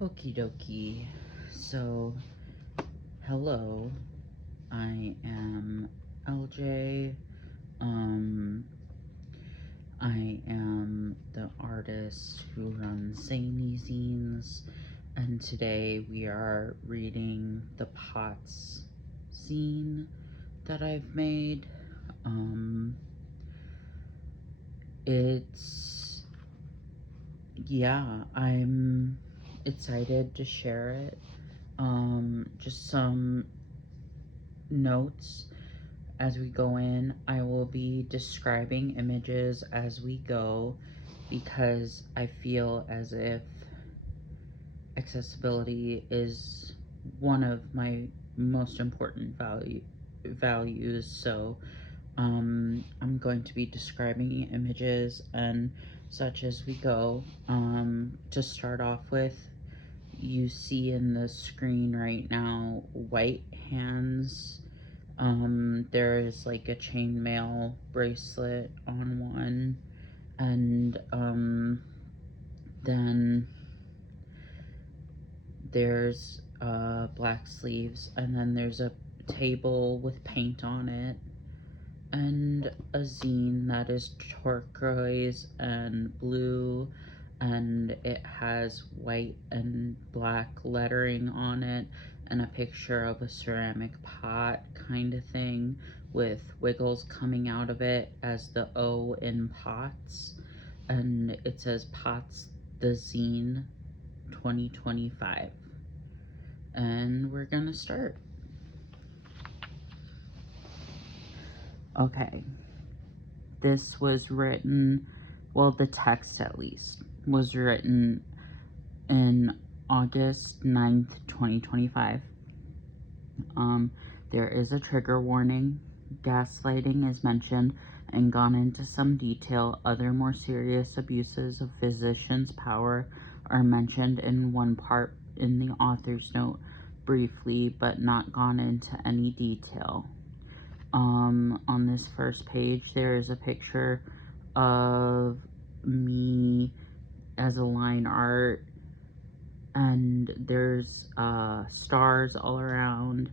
Okie dokie. So, hello. I am LJ. I am the artist who runs Zines, and today we are reading the Pots zine that I've made. I'm excited to share it. Just some notes as we go in. I will be describing images as we go because I feel as if accessibility is one of my most important values. So I'm going to be describing images and such as we go. To start off with, you see in the screen right now white hands. There is like a chainmail bracelet on one, and then there's black sleeves, and then there's a table with paint on it, and a zine that is turquoise and blue, and it has white and black lettering on it, and a picture of a ceramic pot kind of thing with wiggles coming out of it as the O in pots, and it says Pots the Zine 2025. And we're gonna start. Okay, this was written, well, the text at least, was written in August 9th, 2025. There is a trigger warning. Gaslighting is mentioned and gone into some detail. Other more serious abuses of physicians' power are mentioned in one part in the author's note briefly, but not gone into any detail. On this first page, there is a picture of me as a line art, and there's stars all around,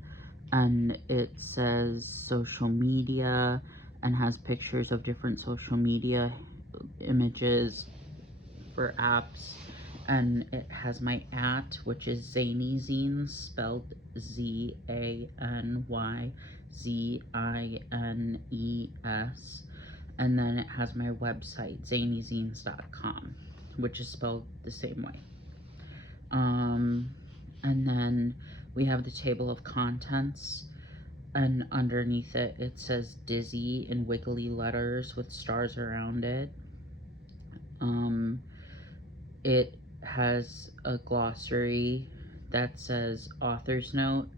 and it says social media and has pictures of different social media images for apps, and it has my which is Zany Zines, spelled ZANYZINES, and then it has my website, zanyzines.com, which is spelled the same way. And then we have the table of contents, and underneath it, it says Dizzy in wiggly letters with stars around it. It has a glossary that says author's note,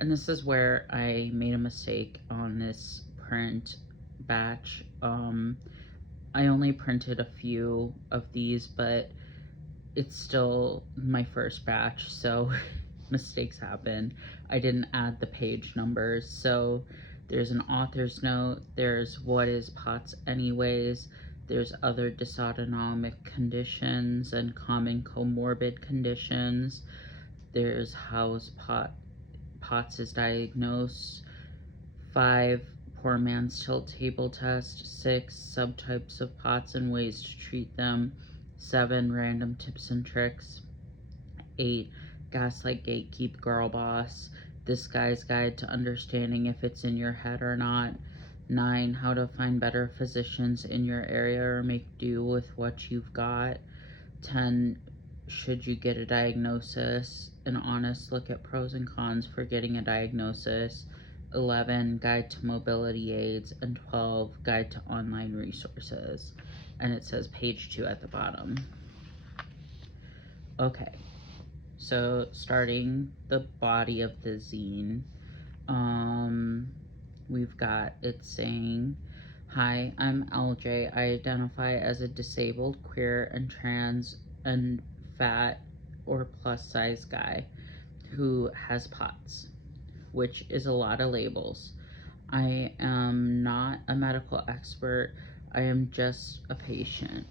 and this is where I made a mistake on this print batch. I only printed a few of these, but it's still my first batch, so mistakes happen. I didn't add the page numbers. So there's an author's note, there's what is POTS anyways, there's other dysautonomic conditions and common comorbid conditions, there's how POTS is diagnosed, 5 poor man's tilt table test, 6 subtypes of POTS and ways to treat them, 7 random tips and tricks, 8 gaslight gatekeep girl boss, this guy's guide to understanding if it's in your head or not, 9 how to find better physicians in your area or make do with what you've got, 10 should you get a diagnosis, an honest look at pros and cons for getting a diagnosis, 11 guide to mobility aids, and 12 guide to online resources. And it says page 2 at the bottom. Okay, so starting the body of the zine, we've got it saying, hi, I'm LJ. I identify as a disabled, queer, and trans, and fat or plus size guy who has POTS, which is a lot of labels. I am not a medical expert. I am just a patient,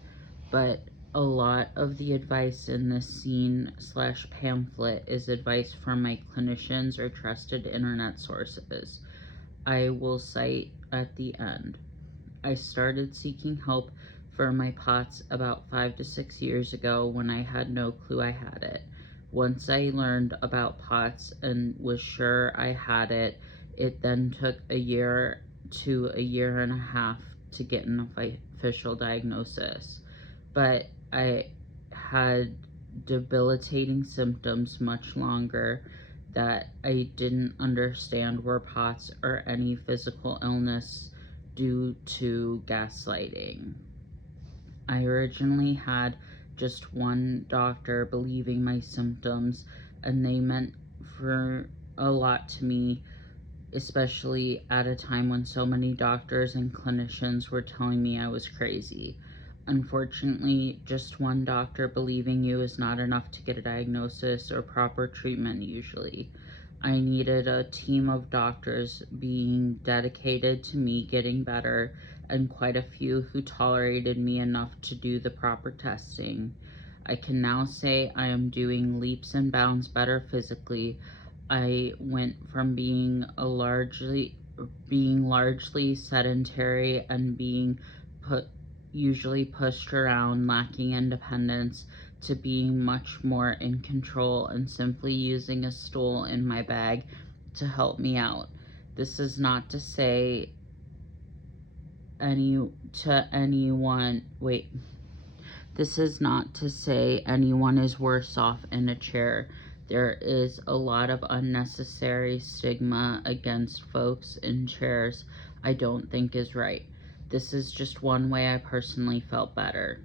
but A lot of the advice in this zine slash pamphlet is advice from my clinicians or trusted internet sources. I will cite at the end. I started seeking help for my POTS about 5 to 6 years ago when I had no clue I had it. Once I learned about POTS and was sure I had it, it then took a year to a year and a half to get an official diagnosis. But I had debilitating symptoms much longer that I didn't understand were POTS or any physical illness due to gaslighting. I originally had just one doctor believing my symptoms, and they meant for a lot to me, especially at a time when so many doctors and clinicians were telling me I was crazy. Unfortunately, just one doctor believing you is not enough to get a diagnosis or proper treatment usually. I needed a team of doctors being dedicated to me getting better, and quite a few who tolerated me enough to do the proper testing. I can now say I am doing leaps and bounds better physically. I went from being largely sedentary and being usually pushed around, lacking independence, to being much more in control and simply using a stool in my bag to help me out. This is not to say this is not to say anyone is worse off in a chair. There is a lot of unnecessary stigma against folks in chairs I don't think is right. This is just one way I personally felt better.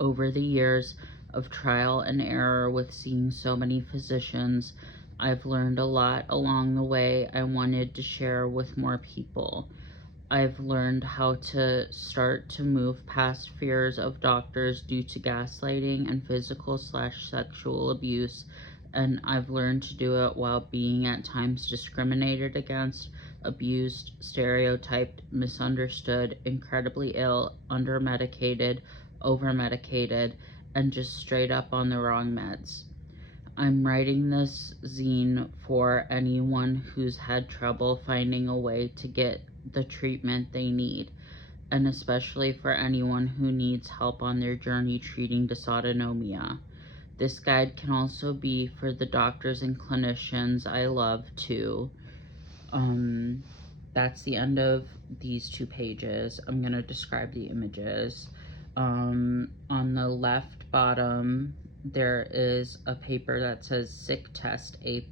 Over the years of trial and error with seeing so many physicians, I've learned a lot along the way I wanted to share with more people. I've learned how to start to move past fears of doctors due to gaslighting and physical/sexual abuse, and I've learned to do it while being at times discriminated against, abused, stereotyped, misunderstood, incredibly ill, under-medicated, over-medicated, and just straight up on the wrong meds. I'm writing this zine for anyone who's had trouble finding a way to get the treatment they need, and especially for anyone who needs help on their journey treating dysautonomia. This guide can also be for the doctors and clinicians I love too. That's the end of these 2 pages. I'm going to describe the images. On the left bottom, there is a paper that says sick test A+.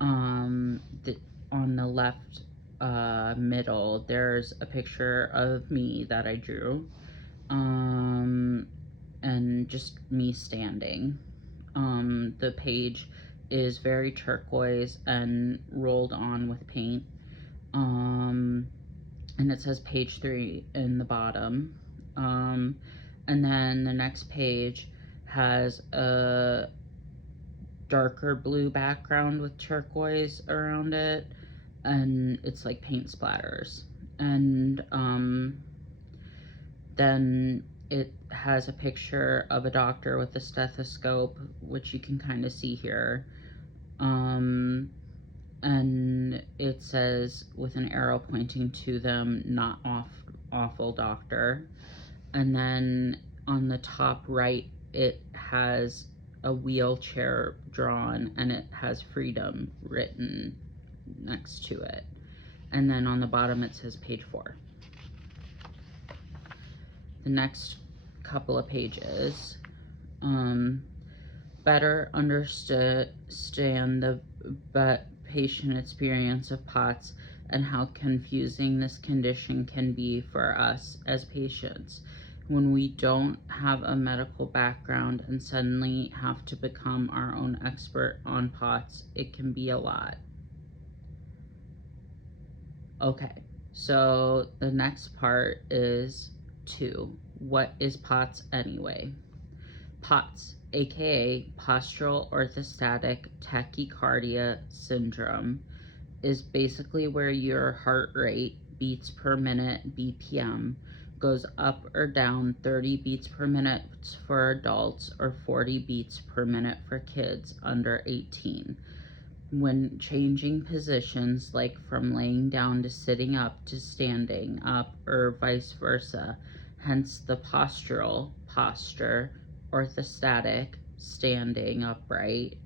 On the left middle, there's a picture of me that I drew, and just me standing. The page is very turquoise and rolled on with paint. And it says page 3 in the bottom. And then the next page has a darker blue background with turquoise around it, and it's like paint splatters. And then it has a picture of a doctor with a stethoscope, which you can kind of see here. And it says, with an arrow pointing to them, not awful doctor. And then on the top right, it has a wheelchair drawn, and it has freedom written next to it. And then on the bottom, it says page 4. The next couple of pages, better understand the patient experience of POTS and how confusing this condition can be for us as patients. When we don't have a medical background and suddenly have to become our own expert on POTS, it can be a lot. Okay, so the next part is 2. What is POTS anyway? POTS, aka postural orthostatic tachycardia syndrome, is basically where your heart rate, beats per minute, BPM, goes up or down 30 beats per minute for adults or 40 beats per minute for kids under 18. When changing positions, like from laying down to sitting up to standing up or vice versa, hence the postural posture, orthostatic, standing upright,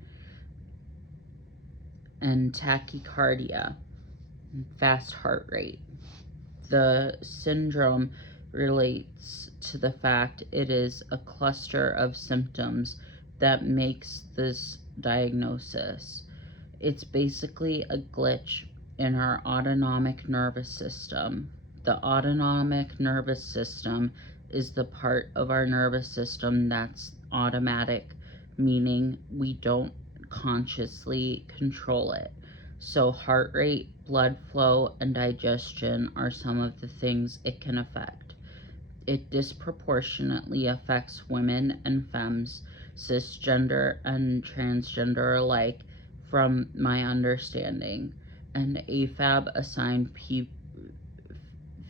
and tachycardia, fast heart rate. The syndrome relates to the fact it is a cluster of symptoms that makes this diagnosis. It's basically a glitch in our autonomic nervous system. The autonomic nervous system is the part of our nervous system that's automatic, meaning we don't consciously control it. So heart rate, blood flow, and digestion are some of the things it can affect. It disproportionately affects women and femmes, cisgender and transgender alike, from my understanding. And AFAB assigned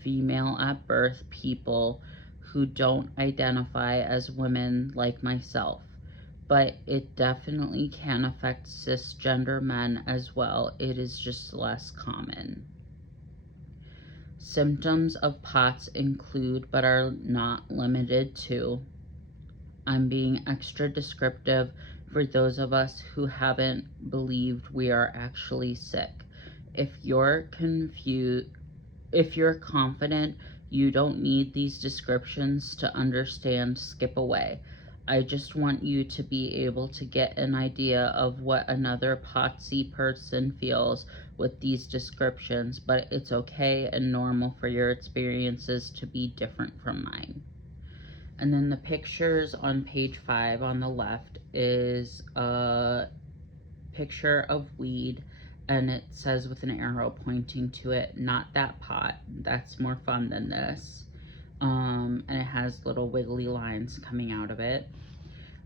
female at birth people who don't identify as women like myself. But it definitely can affect cisgender men as well. It is just less common. Symptoms of POTS include, but are not limited to, I'm being extra descriptive for those of us who haven't believed we are actually sick. If you're confident you don't need these descriptions to understand, skip away. I just want you to be able to get an idea of what another POTSy person feels with these descriptions, but it's okay and normal for your experiences to be different from mine. And then the pictures on page 5 on the left is a picture of weed, and it says with an arrow pointing to it, not that pot, that's more fun than this. And it has little wiggly lines coming out of it.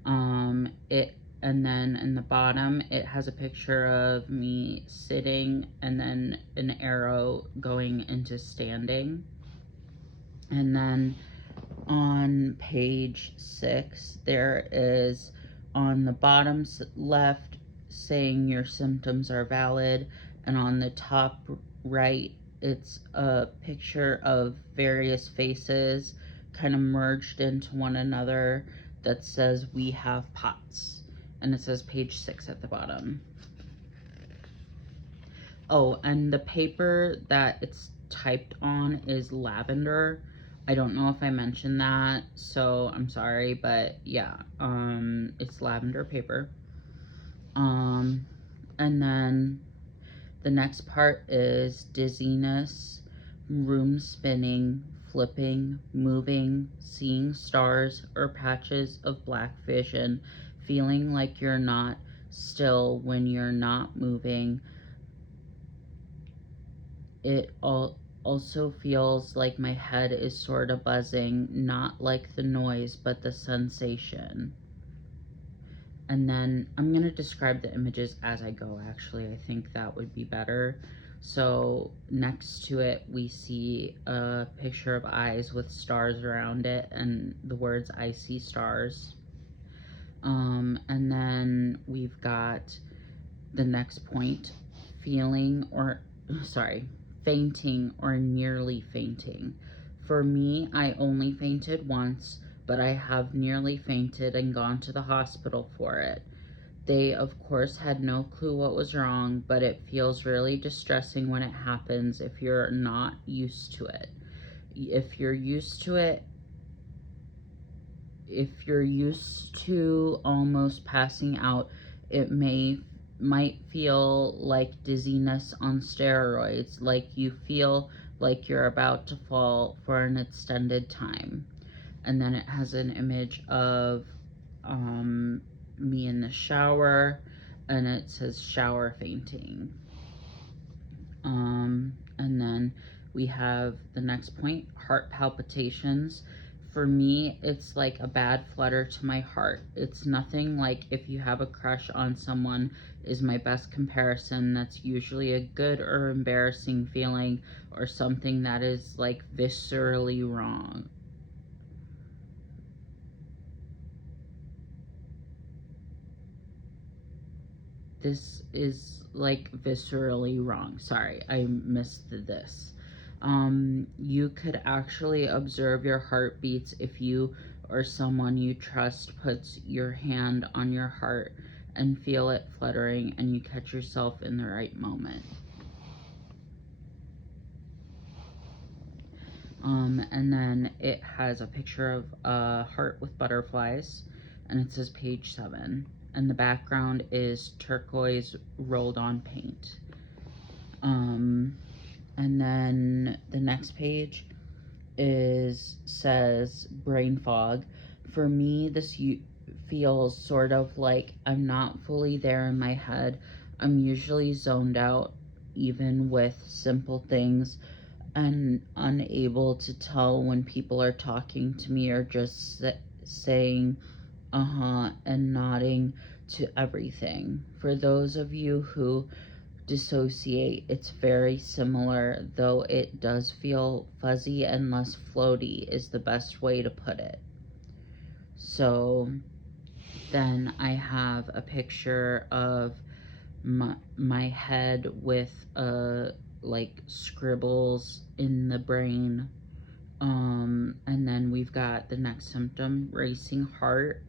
And then in the bottom it has a picture of me sitting and then an arrow going into standing. And then on page 6 there is on the bottom left saying your symptoms are valid, and on the top right it's a picture of various faces kind of merged into one another that says we have POTS, and it says page 6 at the bottom. Oh, and the paper that it's typed on is lavender. I don't know if I mentioned that, so I'm sorry, but yeah, it's lavender paper. And then the next part is dizziness, room spinning, flipping, moving, seeing stars or patches of black vision, feeling like you're not still when you're not moving. It also feels like my head is sort of buzzing, not like the noise, but the sensation. And then I'm going to describe the images as I go, actually. I think that would be better. So next to it, we see a picture of eyes with stars around it and the words, I see stars. And then we've got the next point, fainting or nearly fainting. For me, I only fainted once, but I have nearly fainted and gone to the hospital for it. They, of course, had no clue what was wrong, but it feels really distressing when it happens if you're not used to it. If you're used to almost passing out, it might feel like dizziness on steroids, like you feel like you're about to fall for an extended time. And then it has an image of me in the shower, and it says shower fainting. And then we have the next point, heart palpitations, For me, it's like a bad flutter to my heart. It's nothing like if you have a crush on someone is my best comparison. That's usually a good or embarrassing feeling or something that is like viscerally wrong. This is like viscerally wrong. Sorry, I missed this. You could actually observe your heartbeats if you or someone you trust puts your hand on your heart and feel it fluttering and you catch yourself in the right moment. And then it has a picture of a heart with butterflies, and it says page 7. And the background is turquoise rolled on paint. And then the next page says brain fog. For me, this feels sort of like I'm not fully there in my head. I'm usually zoned out, even with simple things, and unable to tell when people are talking to me or just saying uh-huh and nodding to everything. For those of you who dissociate, it's very similar, though it does feel fuzzy and less floaty is the best way to put it. So then I have a picture of my head with like scribbles in the brain. And then we've got the next symptom, racing heart.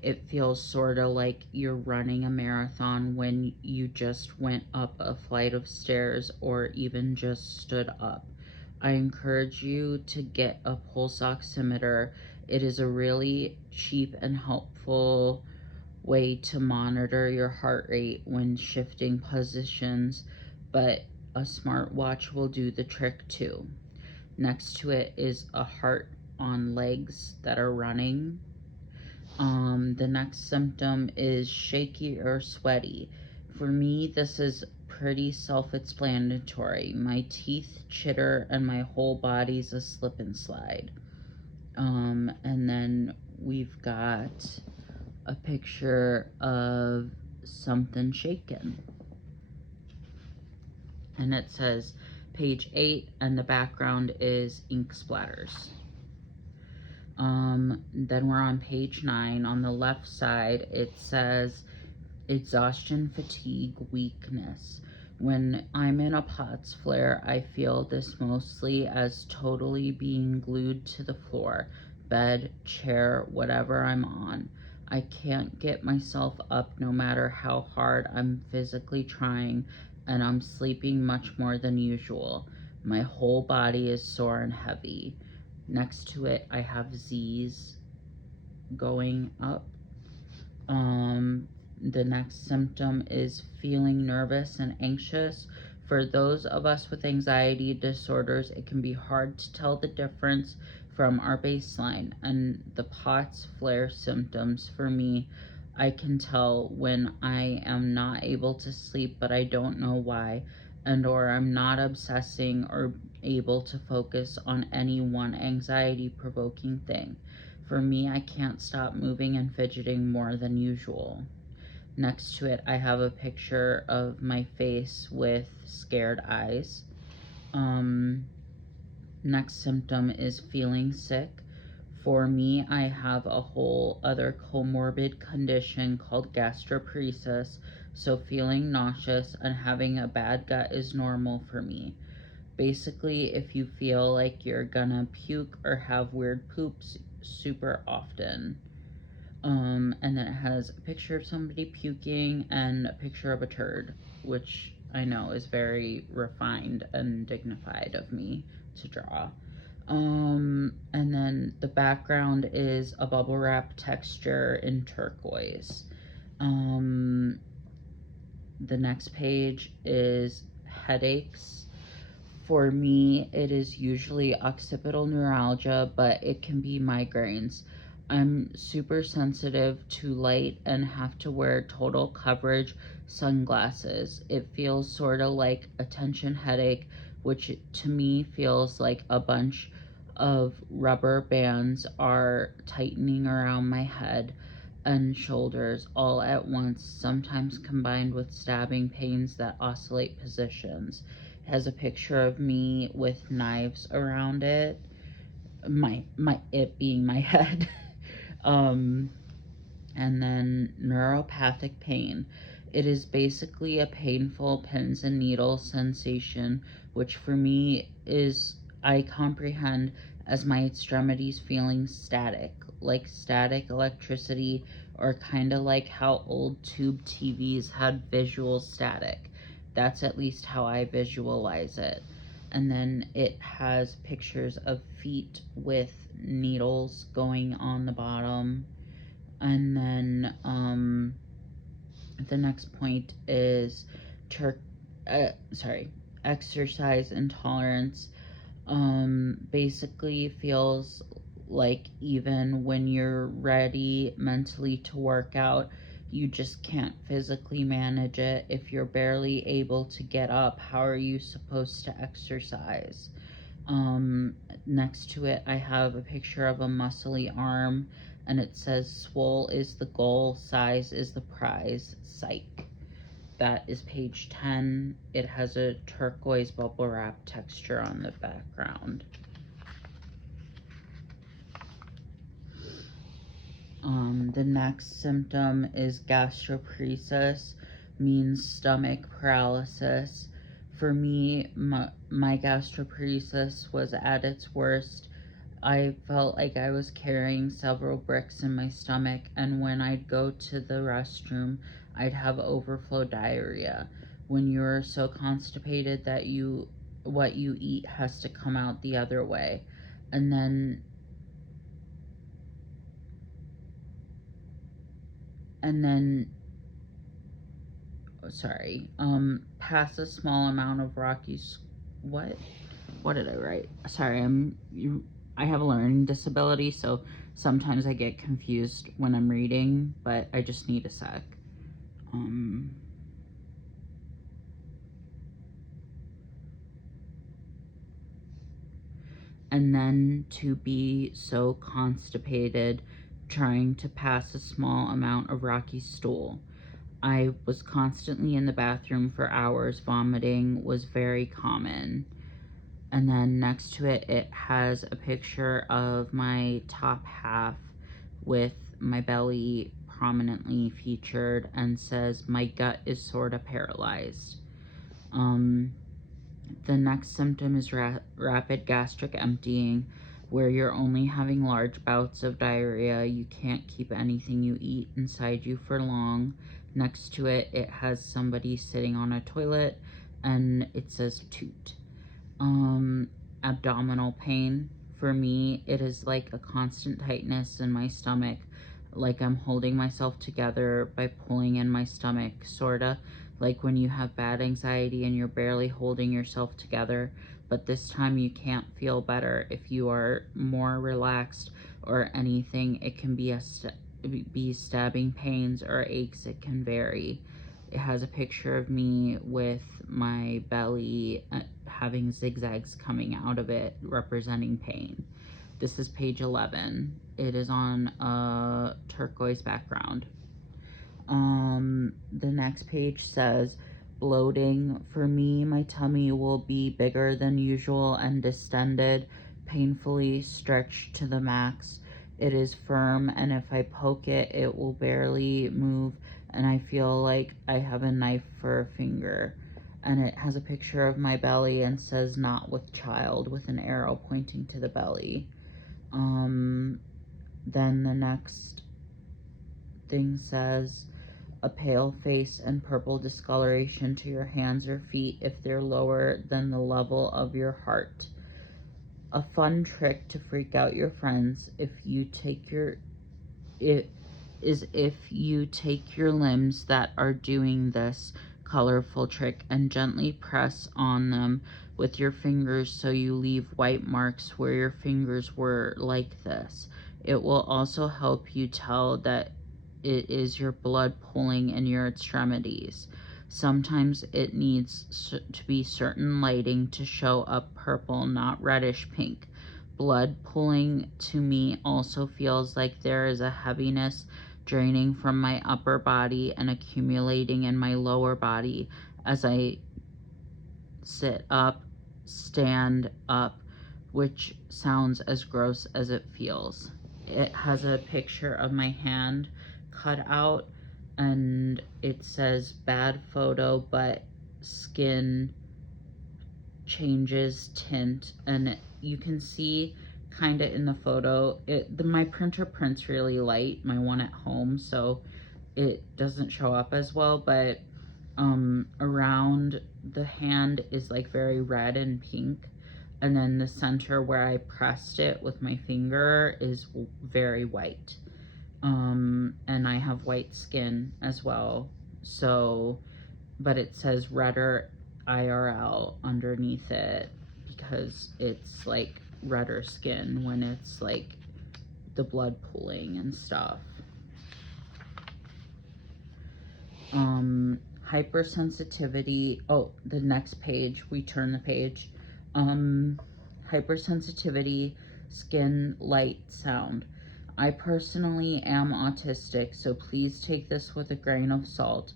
It feels sort of like you're running a marathon when you just went up a flight of stairs or even just stood up. I encourage you to get a pulse oximeter. It is a really cheap and helpful way to monitor your heart rate when shifting positions, but a smartwatch will do the trick too. Next to it is a heart on legs that are running. The next symptom is shaky or sweaty. For me, this is pretty self-explanatory. My teeth chitter and my whole body's a slip and slide. And then we've got a picture of something shaken. And it says page 8, and the background is ink splatters. Then we're on page 9. On the left side, it says exhaustion, fatigue, weakness. When I'm in a POTS flare, I feel this mostly as totally being glued to the floor, bed, chair, whatever I'm on. I can't get myself up no matter how hard I'm physically trying, and I'm sleeping much more than usual. My whole body is sore and heavy. Next to it, I have Z's going up. The next symptom is feeling nervous and anxious. For those of us with anxiety disorders, it can be hard to tell the difference from our baseline. And the POTS flare symptoms for me, I can tell when I am not able to sleep, but I don't know why, and or I'm not obsessing or able to focus on any one anxiety-provoking thing. For me, I can't stop moving and fidgeting more than usual. Next to it, I have a picture of my face with scared eyes. Next symptom is feeling sick. For me, I have a whole other comorbid condition called gastroparesis, so feeling nauseous and having a bad gut is normal for me. Basically, if you feel like you're gonna puke or have weird poops super often. And then it has a picture of somebody puking and a picture of a turd, which I know is very refined and dignified of me to draw. And then the background is a bubble wrap texture in turquoise. The next page is headaches. For me, it is usually occipital neuralgia, but it can be migraines. I'm super sensitive to light and have to wear total coverage sunglasses. It feels sort of like a tension headache, which to me feels like a bunch of rubber bands are tightening around my head and shoulders all at once, sometimes combined with stabbing pains that oscillate positions. It has a picture of me with knives around it, it being my head. um and then neuropathic pain. It is basically a painful pins and needles sensation, which for me is, I comprehend as my extremities feeling static, like static electricity, or kind of like how old tube TVs had visual static. That's at least how I visualize it. And then it has pictures of feet with needles going on the bottom. And then the next point is tur- exercise intolerance. Basically feels like even when you're ready mentally to work out, you just can't physically manage it. If you're barely able to get up, how are you supposed to exercise? Next to it, I have a picture of a muscly arm, and it says, "Swole is the goal, size is the prize, psych." That is page 10. It has a turquoise bubble wrap texture on the background. The next symptom is gastroparesis, means stomach paralysis. For me, my gastroparesis was at its worst. I felt like I was carrying several bricks in my stomach, and when I'd go to the restroom, I'd have overflow diarrhea. When you're so constipated that what you eat has to come out the other way. And then and then pass a small amount of what did I write? Sorry, I have a learning disability, so sometimes I get confused when I'm reading, but I just need a sec. And then to be so constipated, trying to pass a small amount of rocky stool. I was constantly in the bathroom for hours. Vomiting was very common. And then next to it, it has a picture of my top half with my belly prominently featured and says, "My gut is sort of paralyzed." The next symptom is rapid gastric emptying, where you're only having large bouts of diarrhea. You can't keep anything you eat inside you for long. Next to it, it has somebody sitting on a toilet, and it says toot. Abdominal pain. For me, it is like a constant tightness in my stomach, like I'm holding myself together by pulling in my stomach, sorta like when you have bad anxiety and you're barely holding yourself together, but this time you can't feel better. If you are more relaxed or anything, it can be be stabbing pains or aches. It can vary. It has a picture of me with my belly having zigzags coming out of it, representing pain. This is page 11. It is on a turquoise background. The next page says, bloating. For me, my tummy will be bigger than usual and distended, painfully stretched to the max. It is firm, and if I poke it, it will barely move, and I feel like I have a knife for a finger. And it has a picture of my belly and says, "Not with child," with an arrow pointing to the belly. Then the next thing says, a pale face and purple discoloration to your hands or feet if they're lower than the level of your heart. A fun trick to freak out your friends if you take your limbs that are doing this colorful trick and gently press on them with your fingers so you leave white marks where your fingers were like this. It will also help you tell that it is your blood pooling in your extremities. Sometimes it needs to be certain lighting to show up purple, not reddish pink. blood pooling to me also feels like there is a heaviness draining from my upper body and accumulating in my lower body as I sit up, stand up, which sounds as gross as it feels. It has a picture of my hand cut out, and it says bad photo, but skin changes tint, and you can see kind of in the photo, my printer prints really light, my one at home, so it doesn't show up as well, but around the hand is like very red and pink, and then the center where I pressed it with my finger is very white. And I have white skin as well, so, but it says redder IRL underneath it because it's like redder skin when it's like the blood pooling and stuff. Hypersensitivity. Oh, the next page, we turn the page. Hypersensitivity, skin, light, sound. I personally am autistic, so please take this with a grain of salt.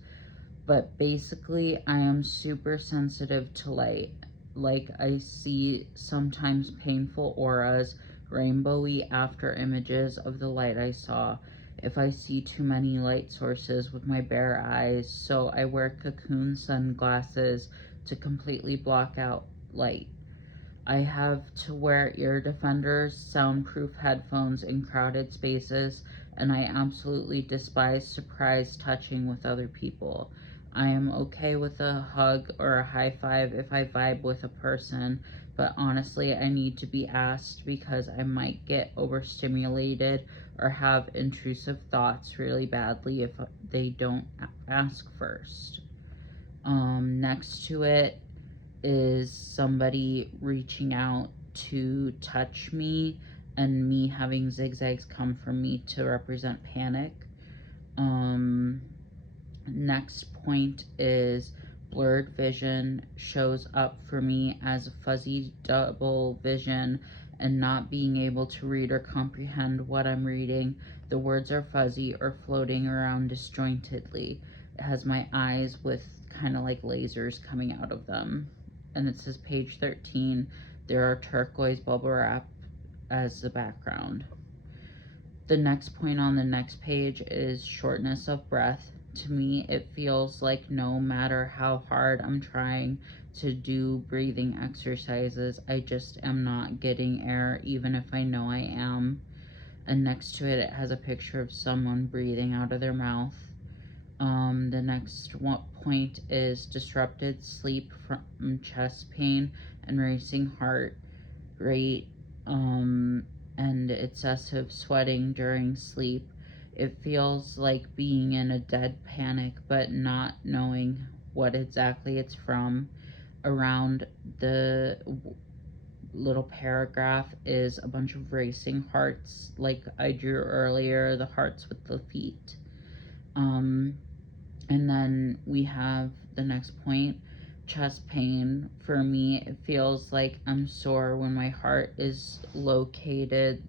But basically, I am super sensitive to light. Like, I see sometimes painful auras, rainbowy after images of the light I saw if I see too many light sources with my bare eyes, so I wear cocoon sunglasses to completely block out light. I have to wear ear defenders, soundproof headphones in crowded spaces, and I absolutely despise surprise touching with other people. I am okay with a hug or a high five if I vibe with a person, but honestly, I need to be asked because I might get overstimulated or have intrusive thoughts really badly if they don't ask first. Next to it is somebody reaching out to touch me and me having zigzags come from me to represent panic. Next point is blurred vision shows up for me as a fuzzy double vision and not being able to read or comprehend what I'm reading. The words are fuzzy or floating around disjointedly. It has my eyes with kind of like lasers coming out of them. And it says page 13, there are turquoise bubble wrap as the background. The next point on the next page is shortness of breath. To me, it feels like no matter how hard I'm trying to do breathing exercises, I just am not getting air, even if I know I am. And next to it, it has a picture of someone breathing out of their mouth. The next point is disrupted sleep from chest pain and racing heart rate, and excessive sweating during sleep. It feels like being in a dead panic, but not knowing what exactly it's from. Around the little paragraph is a bunch of racing hearts, like I drew earlier, the hearts with the feet. And then we have the next point, chest pain. For me, it feels like I'm sore when my heart is located,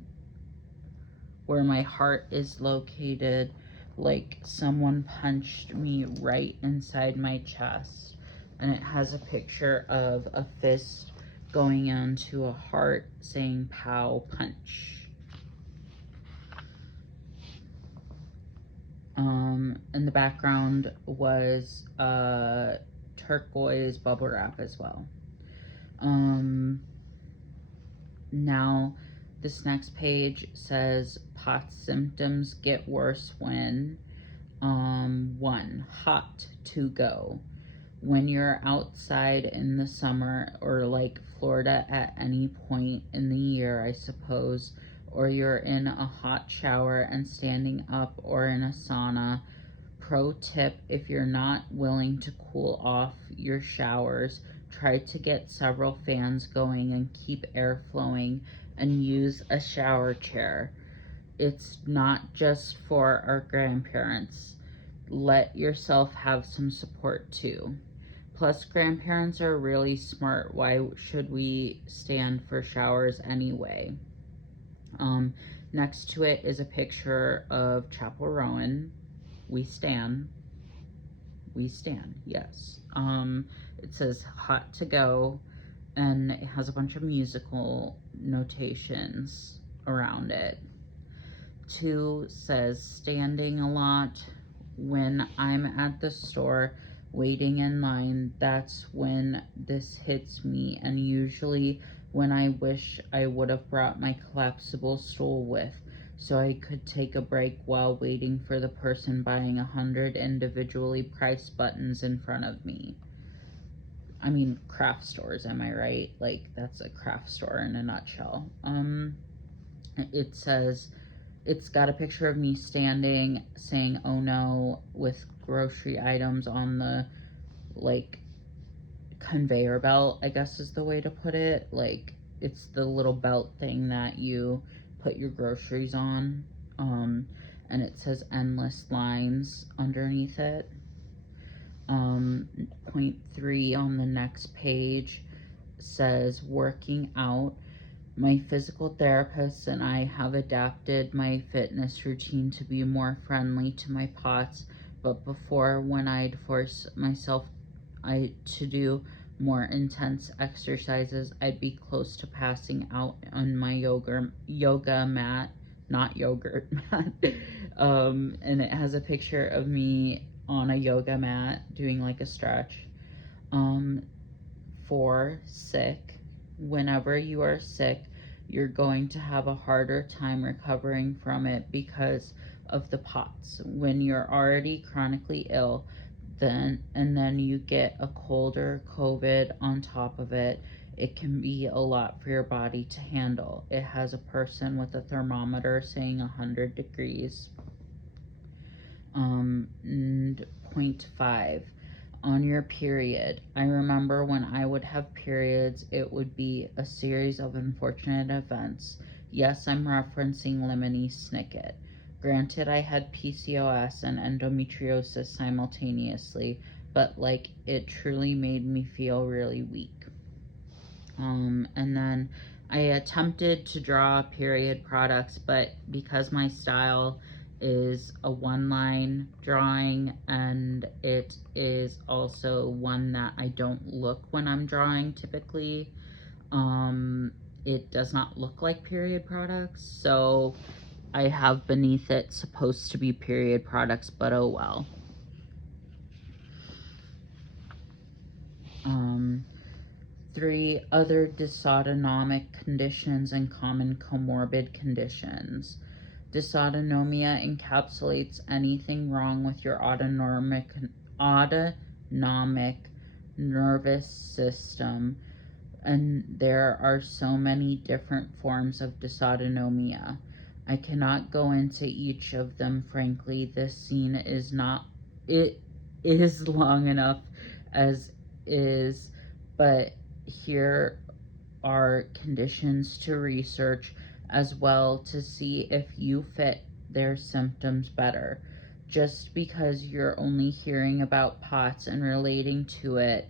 like someone punched me right inside my chest. And it has a picture of a fist going into a heart saying pow, punch. In the background was turquoise bubble wrap as well. Now this next page says POTS symptoms get worse when 1. Hot to go. When you're outside in the summer, or like Florida at any point in the year, I suppose, or you're in a hot shower and standing up, or in a sauna. Pro tip, if you're not willing to cool off your showers, try to get several fans going and keep air flowing, and use a shower chair. It's not just for our grandparents. Let yourself have some support too. Plus, grandparents are really smart. Why should we stand for showers anyway? Um, Next to it is a picture of Chapel Rowan. We stand. We stand, yes. It says hot to go, and it has a bunch of musical notations around it. 2 says standing a lot. When I'm at the store waiting in line, that's when this hits me, and usually when I wish I would have brought my collapsible stool with, so I could take a break while waiting for the person buying 100 individually priced buttons in front of me. I mean, craft stores, am I right? Like, that's a craft store in a nutshell. It says, it's got a picture of me standing saying oh no with grocery items on the, like, conveyor belt, I guess is the way to put it. Like, it's the little belt thing that you put your groceries on. And it says endless lines underneath it. Point 3 on the next page says working out. My physical therapist and I have adapted my fitness routine to be more friendly to my POTS, but before, when I'd force myself to do more intense exercises, I'd be close to passing out on my yoga mat, not yogurt mat. And it has a picture of me on a yoga mat doing like a stretch. 4, sick. Whenever you are sick, you're going to have a harder time recovering from it because of the POTS. When you're already chronically ill, then you get a cold or COVID on top of it, it can be a lot for your body to handle. It has a person with a thermometer saying 100 degrees. And point 5, on your period. I remember when I would have periods, it would be a series of unfortunate events. Yes, I'm referencing Lemony Snicket. Granted, I had PCOS and endometriosis simultaneously, but like, it truly made me feel really weak. And then I attempted to draw period products, but because my style is a one-line drawing, and it is also one that I don't look when I'm drawing typically, it does not look like period products, so I have beneath it supposed to be period products, but oh well. 3, other dysautonomic conditions and common comorbid conditions. Dysautonomia encapsulates anything wrong with your autonomic nervous system, and there are so many different forms of dysautonomia. I cannot go into each of them, frankly. This zine is not, it is long enough as is, but here are conditions to research as well to see if you fit their symptoms better. Just because you're only hearing about POTS and relating to it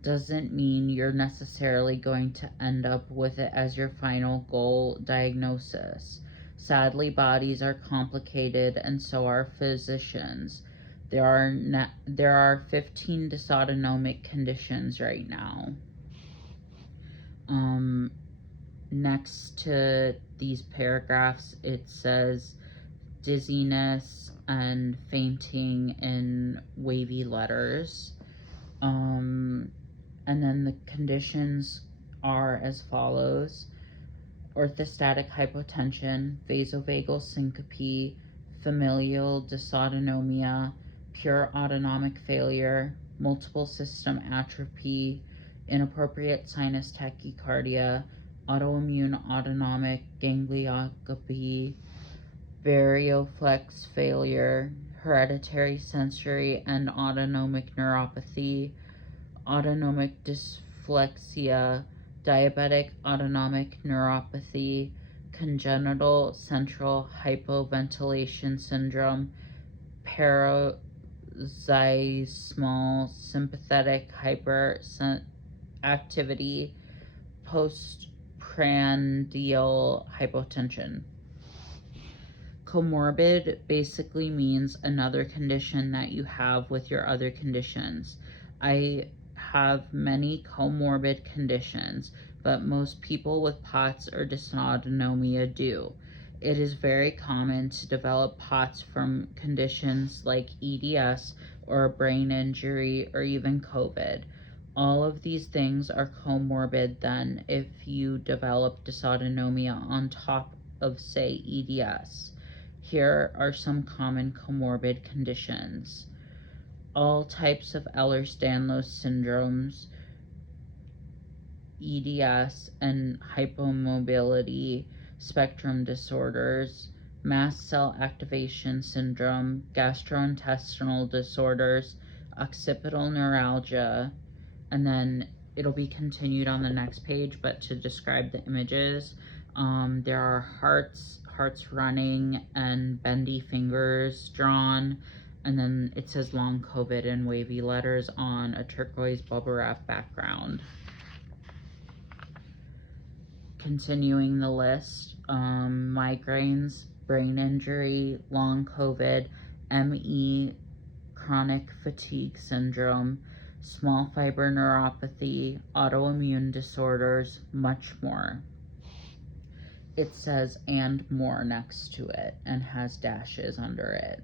doesn't mean you're necessarily going to end up with it as your final goal diagnosis. Sadly, bodies are complicated, and so are physicians. There are 15 dysautonomic conditions right now. Next to these paragraphs, it says dizziness and fainting in wavy letters. And then the conditions are as follows: orthostatic hypotension, vasovagal syncope, familial dysautonomia, pure autonomic failure, multiple system atrophy, inappropriate sinus tachycardia, autoimmune autonomic ganglioscopy, varioflex failure, hereditary sensory and autonomic neuropathy, autonomic dyslexia, diabetic autonomic neuropathy, congenital central hypoventilation syndrome, paroxysmal sympathetic hyperactivity, postprandial hypotension. Comorbid basically means another condition that you have with your other conditions. I have many comorbid conditions, but most people with POTS or dysautonomia do. It is very common to develop POTS from conditions like EDS or a brain injury or even COVID. All of these things are comorbid then if you develop dysautonomia on top of, say, EDS. Here are some common comorbid conditions. All types of Ehlers-Danlos syndromes, EDS, and hypomobility spectrum disorders, mast cell activation syndrome, gastrointestinal disorders, occipital neuralgia, and then it'll be continued on the next page, but to describe the images, there are hearts running and bendy fingers drawn, and then it says long COVID in wavy letters on a turquoise bubble wrap background. Continuing the list, migraines, brain injury, long COVID, ME, chronic fatigue syndrome, small fiber neuropathy, autoimmune disorders, much more. It says and more next to it and has dashes under it.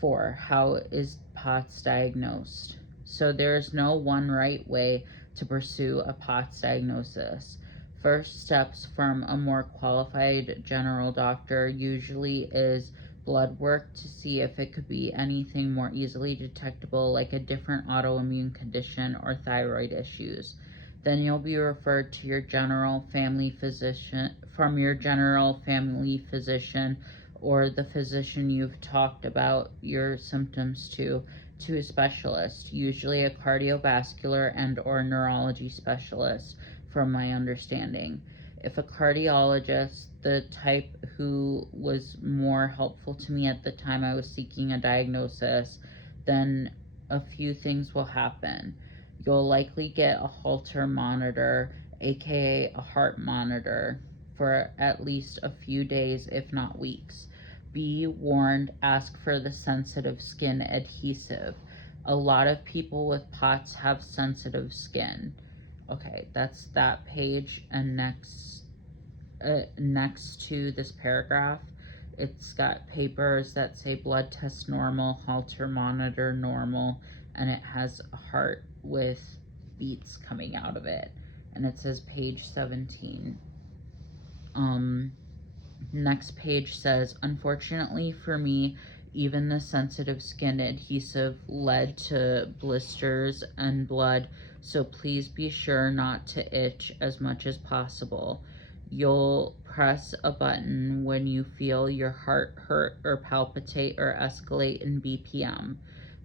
4. How is POTS diagnosed? So there is no one right way to pursue a POTS diagnosis. First steps from a more qualified general doctor usually is blood work to see if it could be anything more easily detectable, like a different autoimmune condition or thyroid issues. Then you'll be referred to your general family physician, or the physician you've talked about your symptoms to a specialist, usually a cardiovascular and or neurology specialist, from my understanding. If a cardiologist, the type who was more helpful to me at the time I was seeking a diagnosis, then a few things will happen. You'll likely get a Holter monitor, aka a heart monitor, for at least a few days, if not weeks. Be warned, ask for the sensitive skin adhesive. A lot of people with POTS have sensitive skin. Okay, that's that page, and next to this paragraph, it's got papers that say blood test normal, Holter monitor normal, and it has a heart with beats coming out of it, and it says page 17. Next page says, unfortunately for me, even the sensitive skin adhesive led to blisters and blood, so please be sure not to itch as much as possible. You'll press a button when you feel your heart hurt or palpitate or escalate in BPM.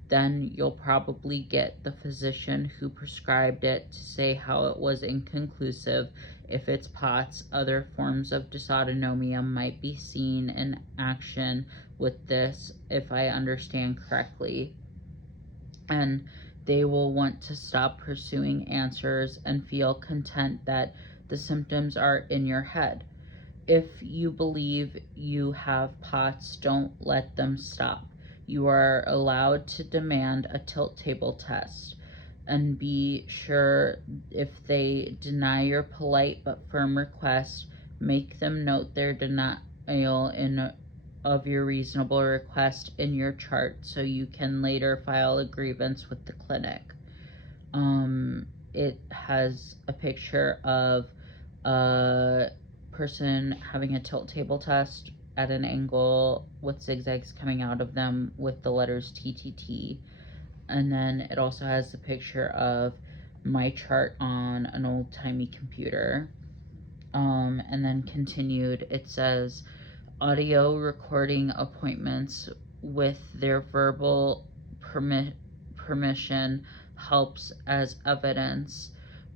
Then you'll probably get the physician who prescribed it to say how it was inconclusive. If it's POTS, other forms of dysautonomia might be seen in action with this, if I understand correctly. And they will want to stop pursuing answers and feel content that the symptoms are in your head. If you believe you have POTS, don't let them stop. You are allowed to demand a tilt table test, and be sure if they deny your polite but firm request, make them note their denial of your reasonable request in your chart so you can later file a grievance with the clinic. It has a picture of a person having a tilt table test at an angle with zigzags coming out of them with the letters TTT. And then it also has the picture of my chart on an old-timey computer. And then continued, it says, audio recording appointments with their verbal permission helps as evidence,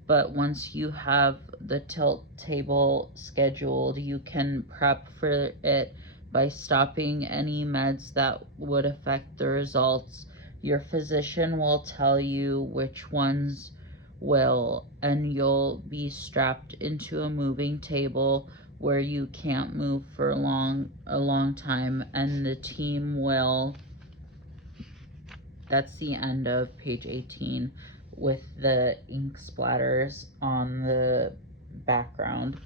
but once you have the tilt table scheduled, you can prep for it by stopping any meds that would affect the results. Your physician will tell you which ones and you'll be strapped into a moving table where you can't move for a long time, and the team will. That's the end of page 18 with the ink splatters on the background.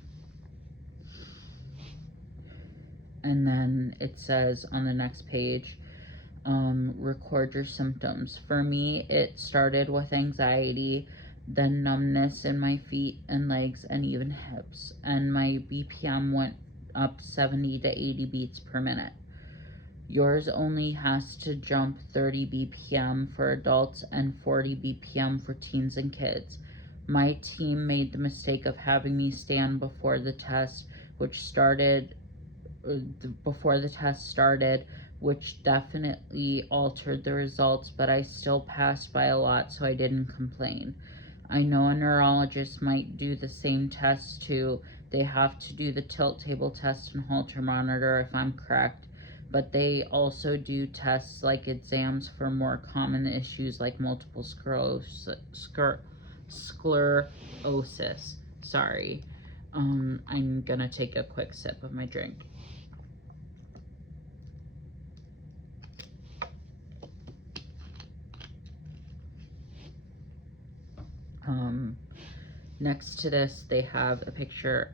And then it says on the next page, record your symptoms. For me, it started with anxiety, then numbness in my feet and legs and even hips, and my BPM went up 70 to 80 beats per minute. Yours only has to jump 30 BPM for adults and 40 BPM for teens and kids. My team made the mistake of having me stand before the test, which definitely altered the results, but I still passed by a lot, so I didn't complain. I know a neurologist might do the same test too. They have to do the tilt table test and Holter monitor if I'm correct, but they also do tests like exams for more common issues like multiple sclerosis. Sorry. I'm gonna take a quick sip of my drink. Next to this, they have a picture,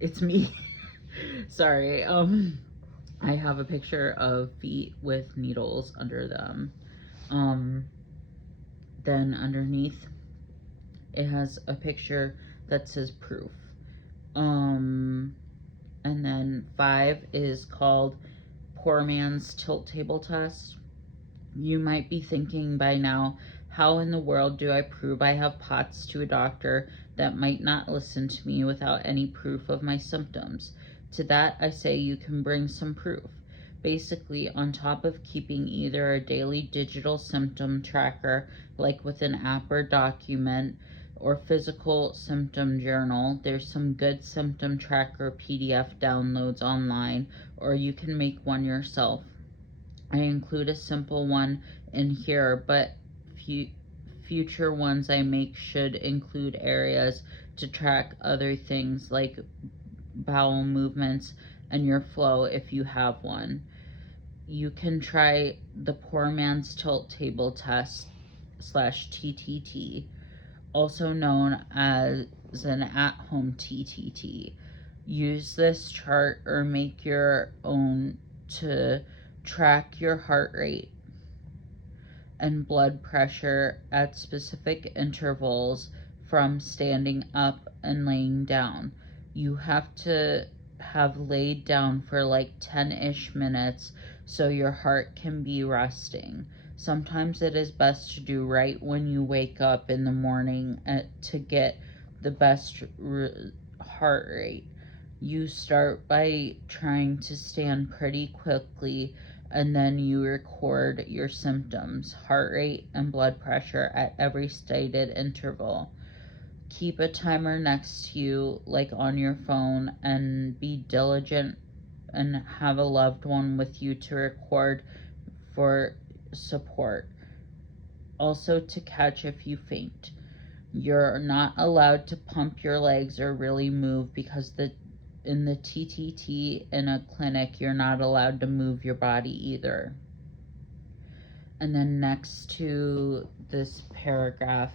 it's me. Sorry, I have a picture of feet with needles under them. Then underneath, it has a picture that says proof. And then 5 is called Poor Man's Tilt Table Test. You might be thinking by now, how in the world do I prove I have POTS to a doctor that might not listen to me without any proof of my symptoms? To that I say you can bring some proof. Basically, on top of keeping either a daily digital symptom tracker, like with an app or document, or physical symptom journal, there's some good symptom tracker PDF downloads online, or you can make one yourself. I include a simple one in here, but future ones I make should include areas to track other things like bowel movements and your flow if you have one. You can try the Poor Man's Tilt Table Test /TTT, also known as an at-home TTT. Use this chart or make your own to track your heart rate and blood pressure at specific intervals from standing up and laying down. You have to have laid down for like 10-ish minutes so your heart can be resting. Sometimes it is best to do right when you wake up in the morning to get the best heart rate. You start by trying to stand pretty quickly, and then you record your symptoms, heart rate, and blood pressure at every stated interval. Keep a timer next to you, like on your phone, and be diligent and have a loved one with you to record for support. Also, to catch if you faint. You're not allowed to pump your legs or really move because in the TTT in a clinic, you're not allowed to move your body either. And then next to this paragraph,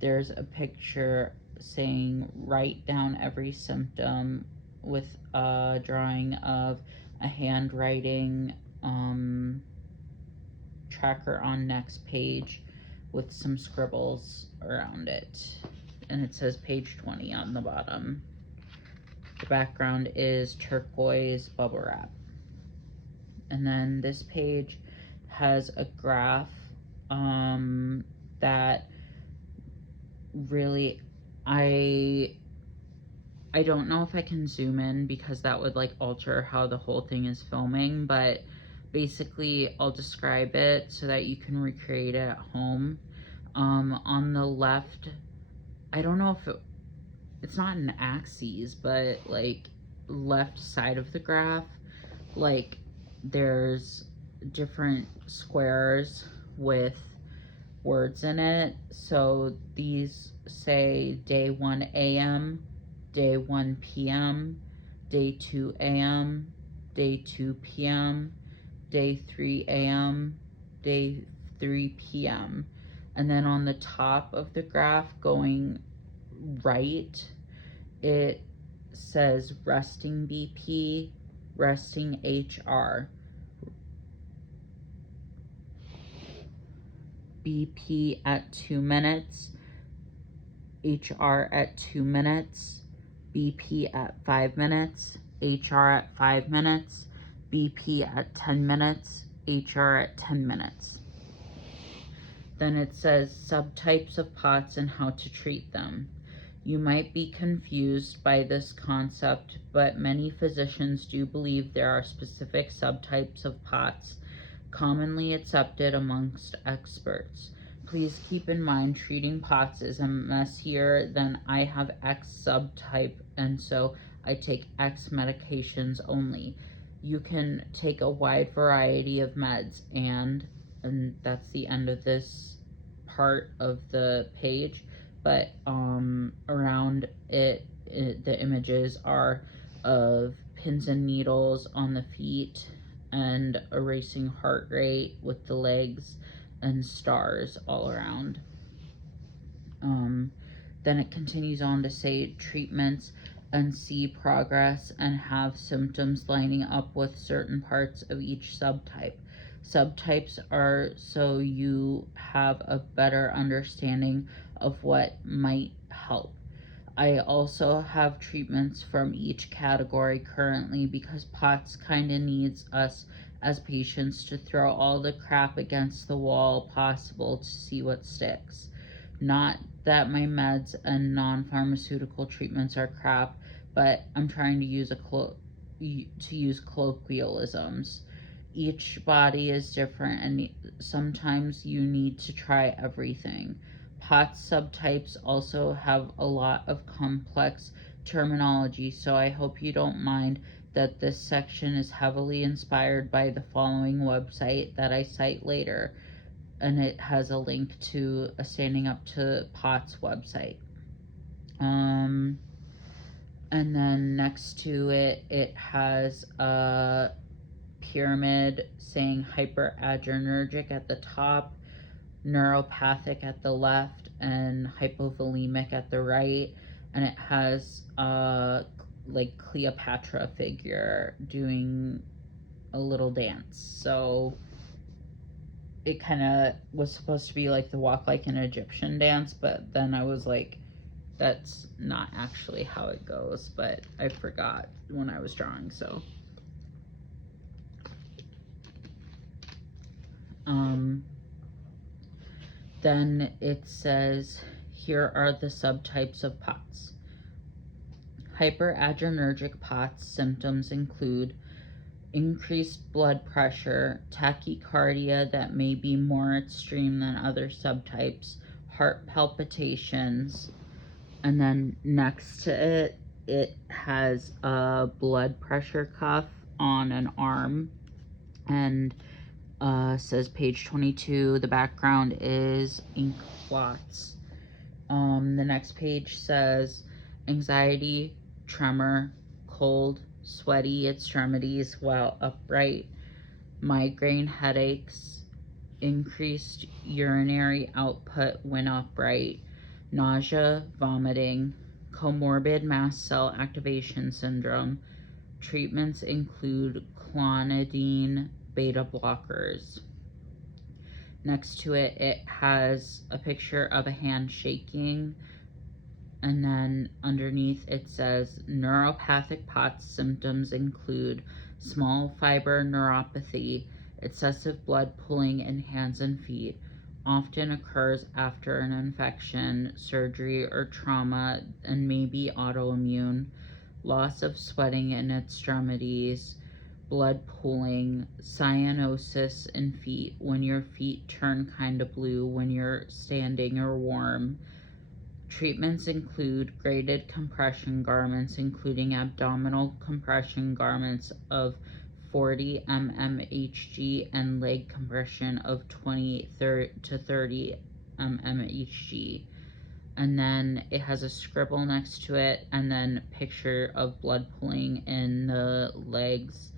there's a picture saying write down every symptom with a drawing of a handwriting tracker on next page with some scribbles around it. And it says page 20 on the bottom. The background is turquoise bubble wrap. And then this page has a graph that really, I don't know if I can zoom in because that would like alter how the whole thing is filming, but basically I'll describe it so that you can recreate it at home. On the left, I don't know if it's not an axis, but like left side of the graph, like there's different squares with words in it. So these say day 1 a.m., day 1 p.m., day 2 a.m., day 2 p.m., day 3 a.m., day 3 p.m. And then on the top of the graph going right, it says resting BP, resting HR. BP at 2 minutes, HR at 2 minutes, BP at 5 minutes, HR at 5 minutes, BP at 10 minutes, HR at 10 minutes. Then it says subtypes of POTS and how to treat them. You might be confused by this concept, but many physicians do believe there are specific subtypes of POTS commonly accepted amongst experts. Please keep in mind treating POTS is messier than I have X subtype, and so I take X medications only. You can take a wide variety of meds, and that's the end of this part of the page. But around it, the images are of pins and needles on the feet and a racing heart rate with the legs and stars all around. Then it continues on to say treatments and see progress and have symptoms lining up with certain parts of each subtype. Subtypes are so you have a better understanding of what might help. I also have treatments from each category currently because POTS kinda needs us as patients to throw all the crap against the wall possible to see what sticks. Not that my meds and non-pharmaceutical treatments are crap, but I'm trying to use colloquialisms. Each body is different, and sometimes you need to try everything. POTS subtypes also have a lot of complex terminology, so I hope you don't mind that this section is heavily inspired by the following website that I cite later, and it has a link to a Standing Up to POTS website. And then next to it, it has a pyramid saying hyperadrenergic at the top, neuropathic at the left, and hypovolemic at the right, and it has like Cleopatra figure doing a little dance. So it kind of was supposed to be like the walk like an Egyptian dance, but then I was like, that's not actually how it goes, but I forgot when I was drawing. So then it says, here are the subtypes of POTS. Hyperadrenergic POTS symptoms include increased blood pressure, tachycardia that may be more extreme than other subtypes, heart palpitations, and then next to it, it has a blood pressure cuff on an arm, and says page 22, the background is ink blots. The next page says anxiety, tremor, cold, sweaty extremities while upright, migraine headaches, increased urinary output when upright, nausea, vomiting, comorbid mast cell activation syndrome. Treatments include clonidine, beta blockers. Next to it, it has a picture of a hand shaking, and then underneath it says neuropathic POTS symptoms include small fiber neuropathy, excessive blood pooling in hands and feet, often occurs after an infection, surgery, or trauma, and may be autoimmune, loss of sweating in extremities, blood pooling, cyanosis in feet when your feet turn kind of blue when you're standing or warm. Treatments include graded compression garments, including abdominal compression garments of 40 mmHg and leg compression of 20 to 30 mmHg. And then it has a scribble next to it, and then picture of blood pooling in the legs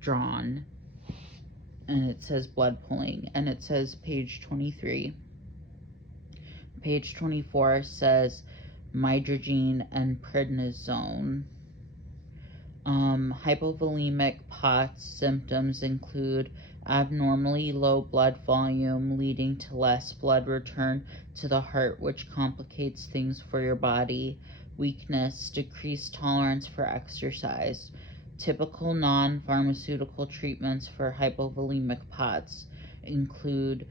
drawn. And it says blood pooling, and it says page 23. Page 24 says midrogine and prednisone. Hypovolemic POTS symptoms include abnormally low blood volume leading to less blood return to the heart, which complicates things for your body, weakness, decreased tolerance for exercise. Typical non-pharmaceutical treatments for hypovolemic POTS include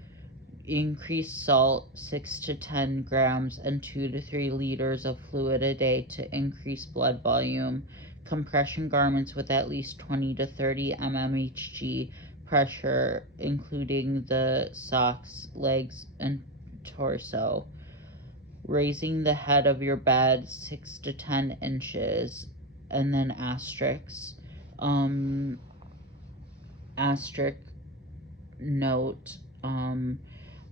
increased salt, 6 to 10 grams, and 2 to 3 liters of fluid a day to increase blood volume, compression garments with at least 20 to 30 mmHg pressure, including the socks, legs, and torso, raising the head of your bed 6 to 10 inches, and then asterisk note,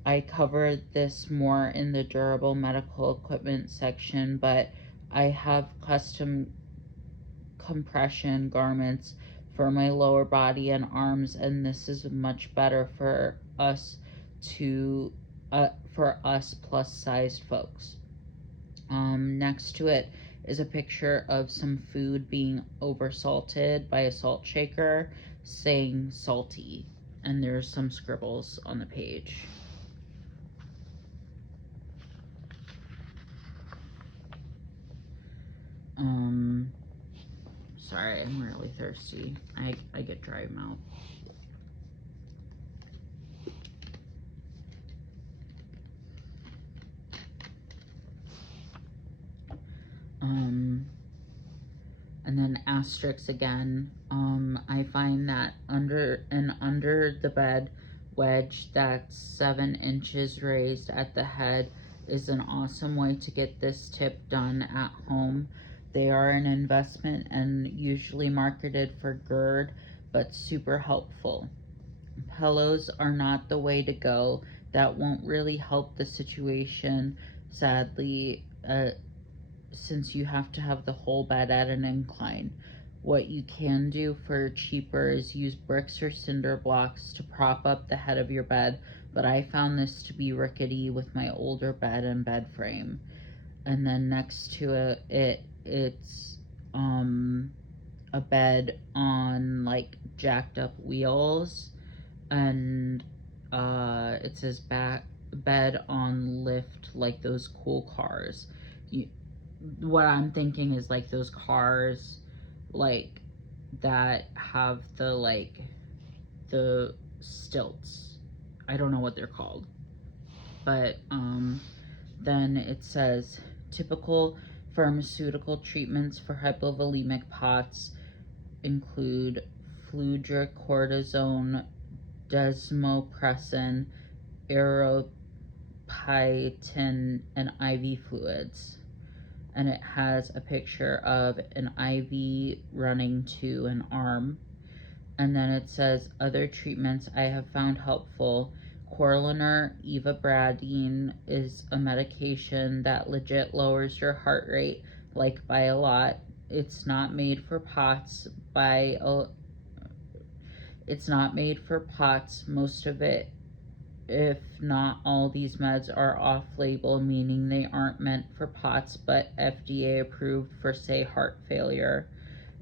I covered this more in the durable medical equipment section, but I have custom compression garments for my lower body and arms, and this is much better for us plus sized folks. Next to it is a picture of some food being oversalted by a salt shaker, saying salty, and there's some scribbles on the page. Sorry, I'm really thirsty. I get dry mouth. And then asterisks again. I find that under the bed wedge that's 7 inches raised at the head is an awesome way to get this tip done at home. They are an investment and usually marketed for GERD, but super helpful. Pillows are not the way to go. That won't really help the situation, sadly, since you have to have the whole bed at an incline. What you can do for cheaper is use bricks or cinder blocks to prop up the head of your bed, but I found this to be rickety with my older bed and bed frame. And then next to it's a bed on like jacked up wheels, and it says bed on lift, like those cool cars. What I'm thinking is like those cars like that have the stilts. I don't know what they're called. But then it says typical pharmaceutical treatments for hypovolemic POTS include fludrocortisone, desmopressin, erythropoietin, and IV fluids. And it has a picture of an IV running to an arm. And then it says other treatments I have found helpful. Corliner ivabradine is a medication that legit lowers your heart rate, like by a lot. It's not made for POTS Most of it, if not all, these meds are off-label, meaning they aren't meant for POTS, but FDA approved for, say, heart failure.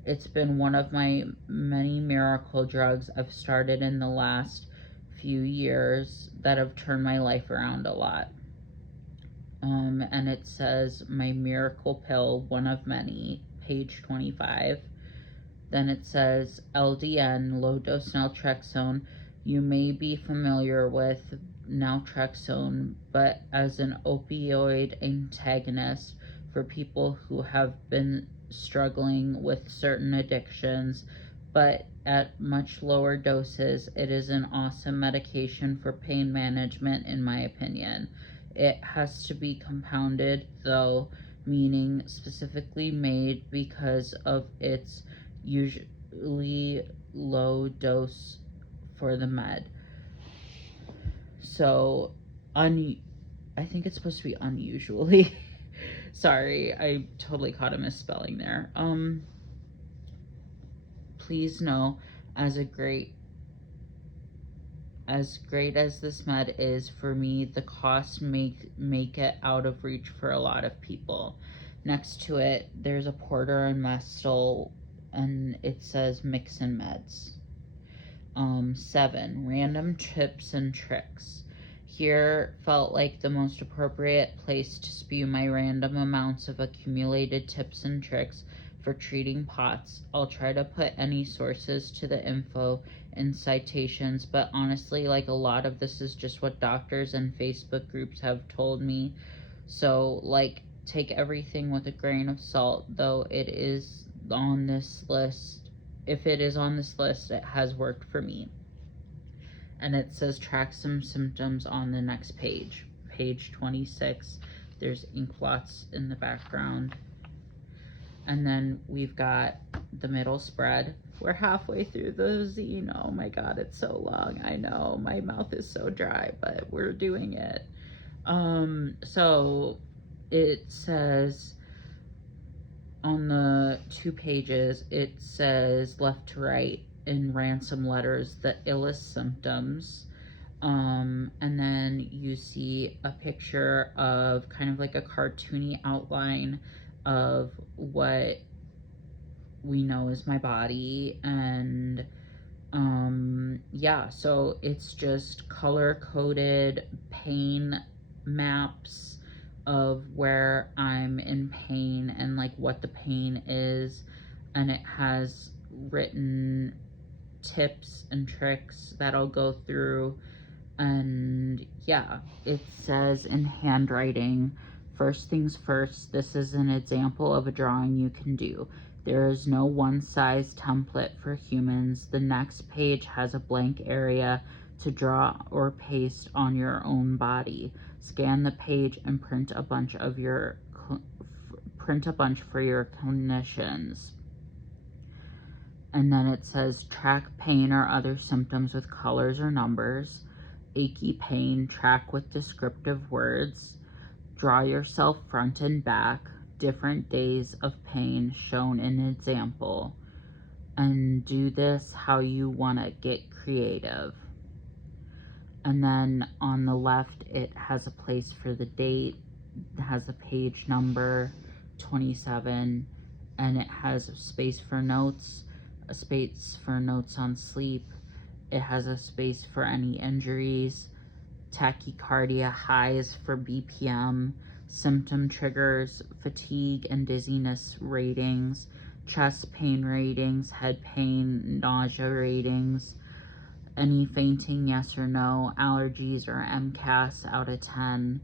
It's been one of my many miracle drugs I've started in the last few years that have turned my life around a lot. And it says my miracle pill, one of many, page 25. Then it says LDN, low dose naltrexone. You may be familiar with naltrexone, but as an opioid antagonist for people who have been struggling with certain addictions, but at much lower doses, it is an awesome medication for pain management, in my opinion. It has to be compounded, though, meaning specifically made because of its usually low dose for the med. So I think it's supposed to be unusually. Sorry, I totally caught a misspelling there. Please know, as great as this med is for me, the costs make it out of reach for a lot of people. Next to it, there's a Porter and Mestel, and it says mix and meds. 7. Random tips and tricks. Here felt like the most appropriate place to spew my random amounts of accumulated tips and tricks for treating POTS. I'll try to put any sources to the info in citations, but honestly, like, a lot of this is just what doctors and Facebook groups have told me. So, like, take everything with a grain of salt, though it is on this list. If it is on this list, it has worked for me. And it says track some symptoms on the next page. Page 26. There's ink blots in the background. And then we've got the middle spread. We're halfway through the zine. Oh my god, it's so long. I know, my mouth is so dry, but we're doing it. So it says on the 2 pages, it says left to right in ransom letters the illest symptoms. And then you see a picture of kind of like a cartoony outline of what we know is my body. And yeah, so it's just color-coded pain maps of where I'm in pain and like what the pain is, and it has written tips and tricks that I'll go through. And yeah, it says in handwriting, first things first, this is an example of a drawing you can do. There is no one-size template for humans. The next page has a blank area to draw or paste on your own body. Scan the page and print a bunch for your clinicians. And then it says track pain or other symptoms with colors or numbers. Achy pain, track with descriptive words. Draw yourself front and back. Different days of pain shown in example. And do this how you want to get creative. And then on the left, it has a place for the date. It has a page number, 27, and it has a space for notes, a space for notes on sleep. It has a space for any injuries, tachycardia highs for BPM, symptom triggers, fatigue and dizziness ratings, chest pain ratings, head pain, nausea ratings, any fainting, yes or no, allergies or MCAS out of 10,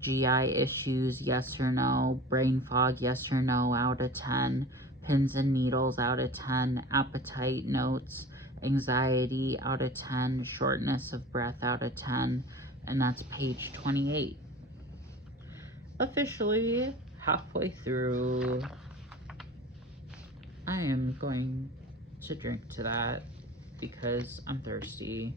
GI issues, yes or no, brain fog, yes or no, out of 10, pins and needles, out of 10, appetite notes, anxiety, out of 10, shortness of breath, out of 10, and that's page 28. Officially halfway through. I am going to drink to that because I'm thirsty.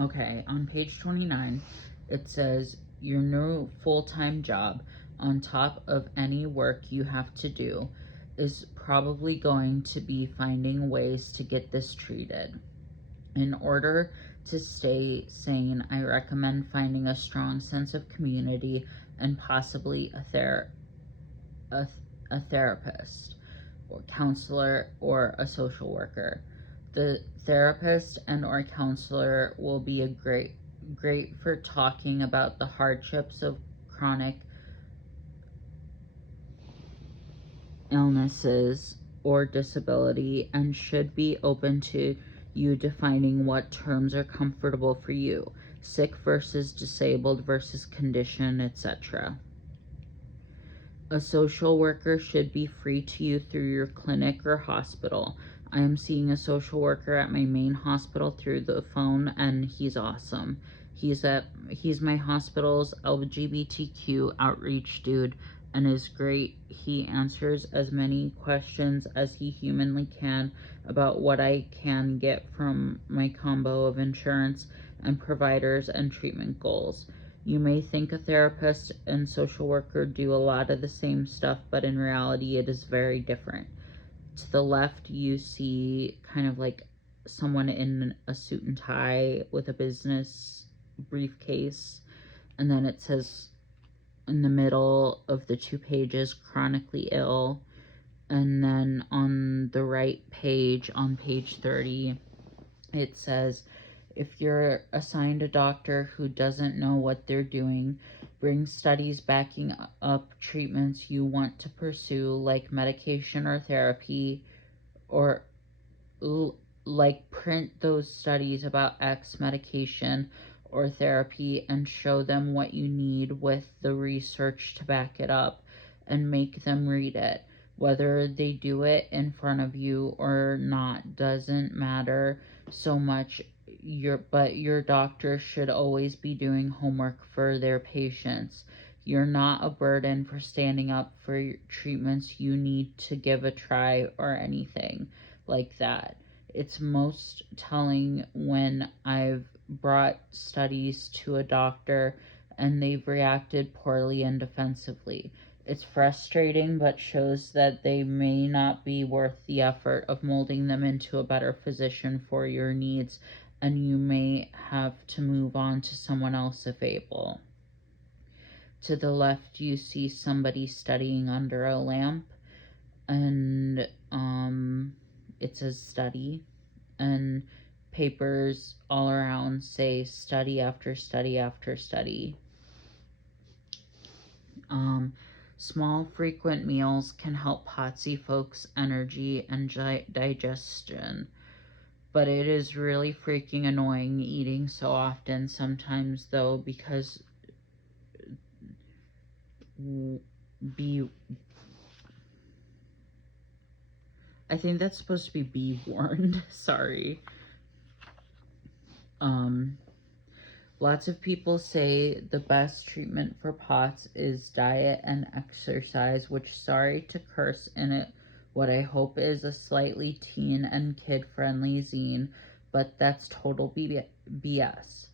Okay, on page 29, it says your new full-time job on top of any work you have to do is probably going to be finding ways to get this treated. In order to stay sane, I recommend finding a strong sense of community and possibly a therapist or counselor or a social worker. The therapist and or counselor will be great for talking about the hardships of chronic illnesses or disability and should be open to you defining what terms are comfortable for you, sick versus disabled versus condition, etc. A social worker should be free to you through your clinic or hospital. I am seeing a social worker at my main hospital through the phone, and he's awesome. He's my hospital's LGBTQ outreach dude, and is great. He answers as many questions as he humanly can about what I can get from my combo of insurance and providers and treatment goals. You may think a therapist and social worker do a lot of the same stuff, but in reality, it is very different. To the left, you see kind of like someone in a suit and tie with a business briefcase, and then it says in the middle of the 2 pages, chronically ill. And then on the right page, on page 30, it says, if you're assigned a doctor who doesn't know what they're doing, bring studies backing up treatments you want to pursue, like medication or therapy, or like print those studies about X medication or therapy and show them what you need with the research to back it up, and make them read it. Whether they do it in front of you or not doesn't matter so much. Your doctor should always be doing homework for their patients. You're not a burden for standing up for treatments you need to give a try or anything like that. It's most telling when I've brought studies to a doctor and they've reacted poorly and defensively. It's frustrating, but shows that they may not be worth the effort of molding them into a better physician for your needs, and you may have to move on to someone else if able. To the left, you see somebody studying under a lamp, and it says study, and papers all around say study after study after study. Small, frequent meals can help POTS folks' energy and digestion, but it is really freaking annoying eating so often sometimes, though, because I think that's supposed to be warned. Sorry. Lots of people say the best treatment for POTS is diet and exercise, which, sorry to curse in it, what I hope is a slightly teen and kid-friendly zine, but that's total BS.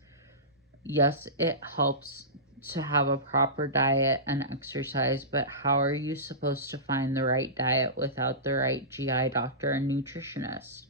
Yes, it helps to have a proper diet and exercise, but how are you supposed to find the right diet without the right GI doctor and nutritionist?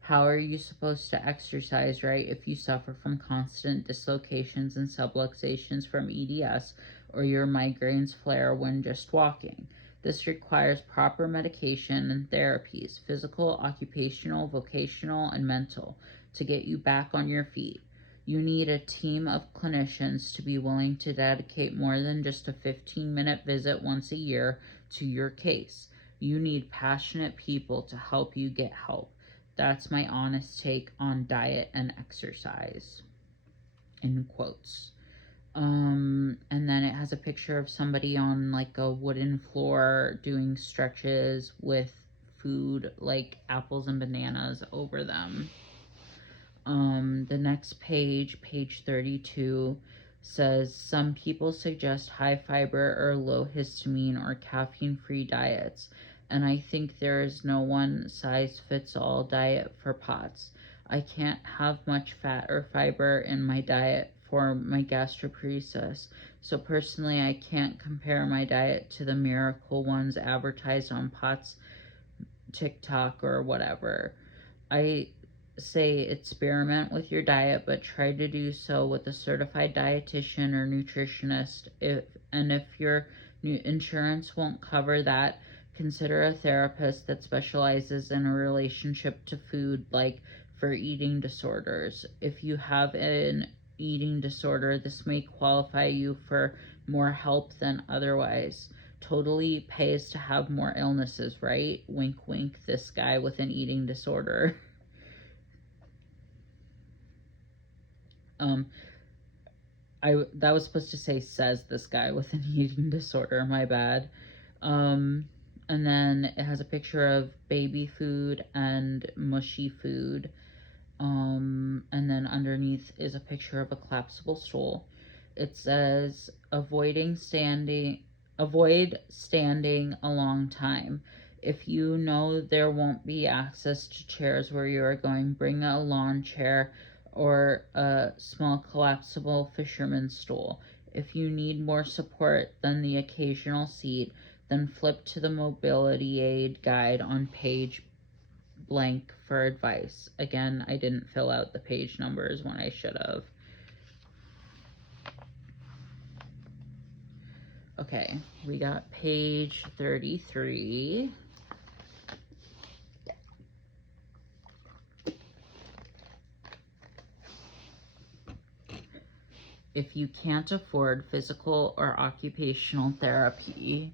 How are you supposed to exercise right if you suffer from constant dislocations and subluxations from EDS, or your migraines flare when just walking? This requires proper medication and therapies, physical, occupational, vocational, and mental, to get you back on your feet. You need a team of clinicians to be willing to dedicate more than just a 15-minute visit once a year to your case. You need passionate people to help you get help. That's my honest take on diet and exercise, in quotes. And then it has a picture of somebody on like a wooden floor doing stretches with food like apples and bananas over them. The next page, page 32, says some people suggest high fiber or low histamine or caffeine-free diets, and I think there is no one-size-fits-all diet for POTS. I can't have much fat or fiber in my diet for my gastroparesis, so personally I can't compare my diet to the miracle ones advertised on POTS, TikTok, or whatever. I say experiment with your diet, but try to do so with a certified dietitian or nutritionist. If your insurance won't cover that, consider a therapist that specializes in a relationship to food, like for eating disorders. If you have an eating disorder, this may qualify you for more help than otherwise. Totally pays to have more illnesses, right? Wink, wink, this guy with an eating disorder. That was supposed to say says this guy with an eating disorder, my bad. And then it has a picture of baby food and mushy food. And then underneath is a picture of a collapsible stool. It says avoiding standing Avoid standing a long time. If you know there won't be access to chairs where you are going, bring a lawn chair or a small collapsible fisherman's stool. If you need more support than the occasional seat, then flip to the mobility aid guide on page blank for advice. Again, I didn't fill out the page numbers when I should have. Okay, we got page 33. If you can't afford physical or occupational therapy,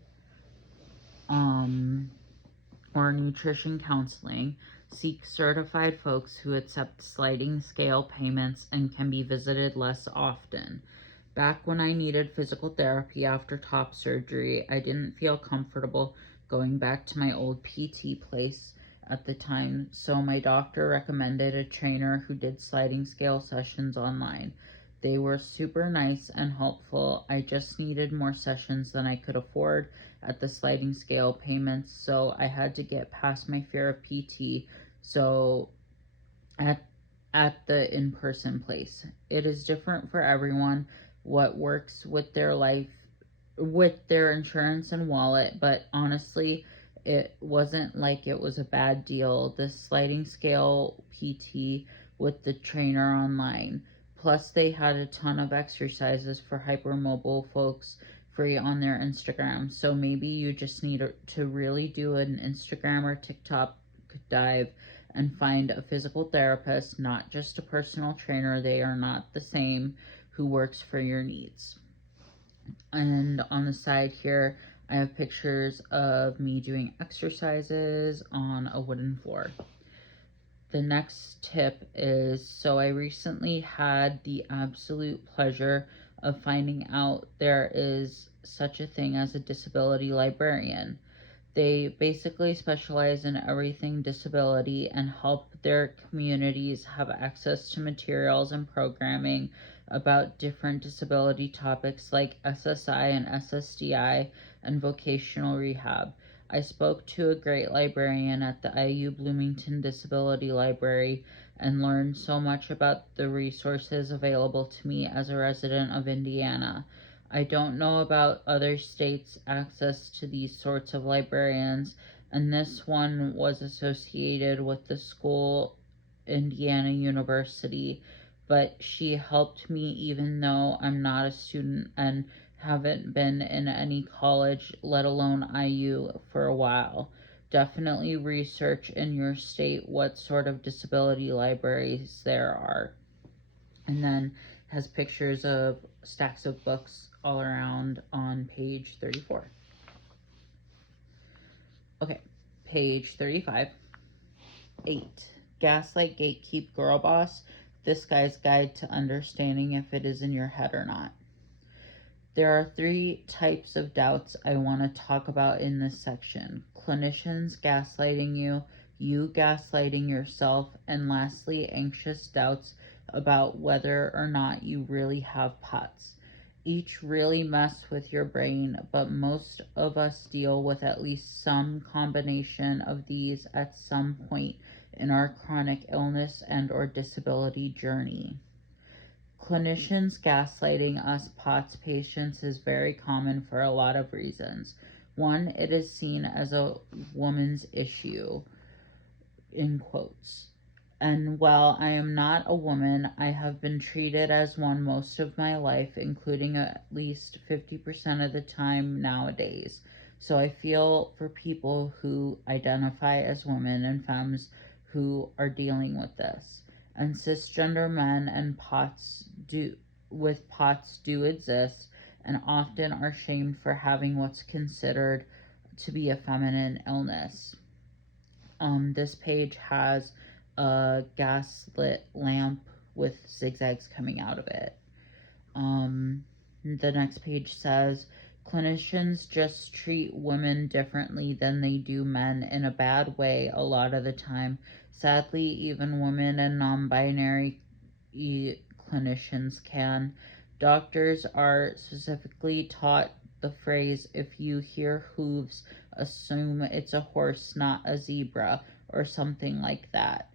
or nutrition counseling, seek certified folks who accept sliding scale payments and can be visited less often. Back when I needed physical therapy after top surgery, I didn't feel comfortable going back to my old PT place at the time, so my doctor recommended a trainer who did sliding scale sessions online. They were super nice and helpful. I just needed more sessions than I could afford at the sliding scale payments, so I had to get past my fear of PT. So at the in-person place, it is different for everyone what works with their life, with their insurance and wallet, but honestly, it wasn't like it was a bad deal. The sliding scale PT with the trainer online. Plus, they had a ton of exercises for hypermobile folks free on their Instagram. So maybe you just need to really do an Instagram or TikTok dive and find a physical therapist, not just a personal trainer. They are not the same, who works for your needs. And on the side here, I have pictures of me doing exercises on a wooden floor. The next tip is, so I recently had the absolute pleasure of finding out there is such a thing as a disability librarian. They basically specialize in everything disability and help their communities have access to materials and programming about different disability topics like SSI and SSDI and vocational rehab. I spoke to a great librarian at the IU Bloomington Disability Library and learned so much about the resources available to me as a resident of Indiana. I don't know about other states' access to these sorts of librarians, and this one was associated with the school, Indiana University, but she helped me even though I'm not a student and haven't been in any college, let alone IU, for a while. Definitely research in your state what sort of disability libraries there are. And then has pictures of stacks of books all around on page 34. Okay, page 35. 8. Gaslight, Gatekeep, Girl Boss. This guy's guide to understanding if it is in your head or not. There are 3 types of doubts I want to talk about in this section. Clinicians gaslighting you gaslighting yourself, and lastly, anxious doubts about whether or not you really have POTS. Each really mess with your brain, but most of us deal with at least some combination of these at some point in our chronic illness and or disability journey. Clinicians gaslighting us POTS patients is very common for a lot of reasons. One, it is seen as a woman's issue, in quotes. And while I am not a woman, I have been treated as one most of my life, including at least 50% of the time nowadays. So I feel for people who identify as women and femmes who are dealing with this. And cisgender men and POTS do exist and often are shamed for having what's considered to be a feminine illness. This page has a gaslit lamp with zigzags coming out of it. The next page says, clinicians just treat women differently than they do men in a bad way a lot of the time. Sadly, even women and non-binary clinicians can. Doctors are specifically taught the phrase, if you hear hooves, assume it's a horse, not a zebra, or something like that.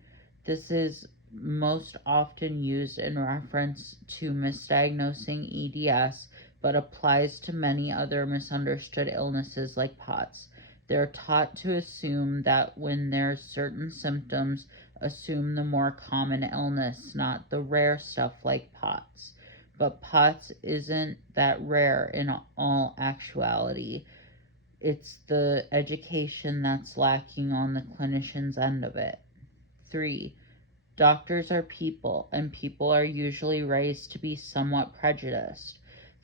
This is most often used in reference to misdiagnosing EDS, but applies to many other misunderstood illnesses like POTS. They're taught to assume that when there's certain symptoms, assume the more common illness, not the rare stuff like POTS. But POTS isn't that rare in all actuality. It's the education that's lacking on the clinician's end of it. 3. Doctors are people, and people are usually raised to be somewhat prejudiced.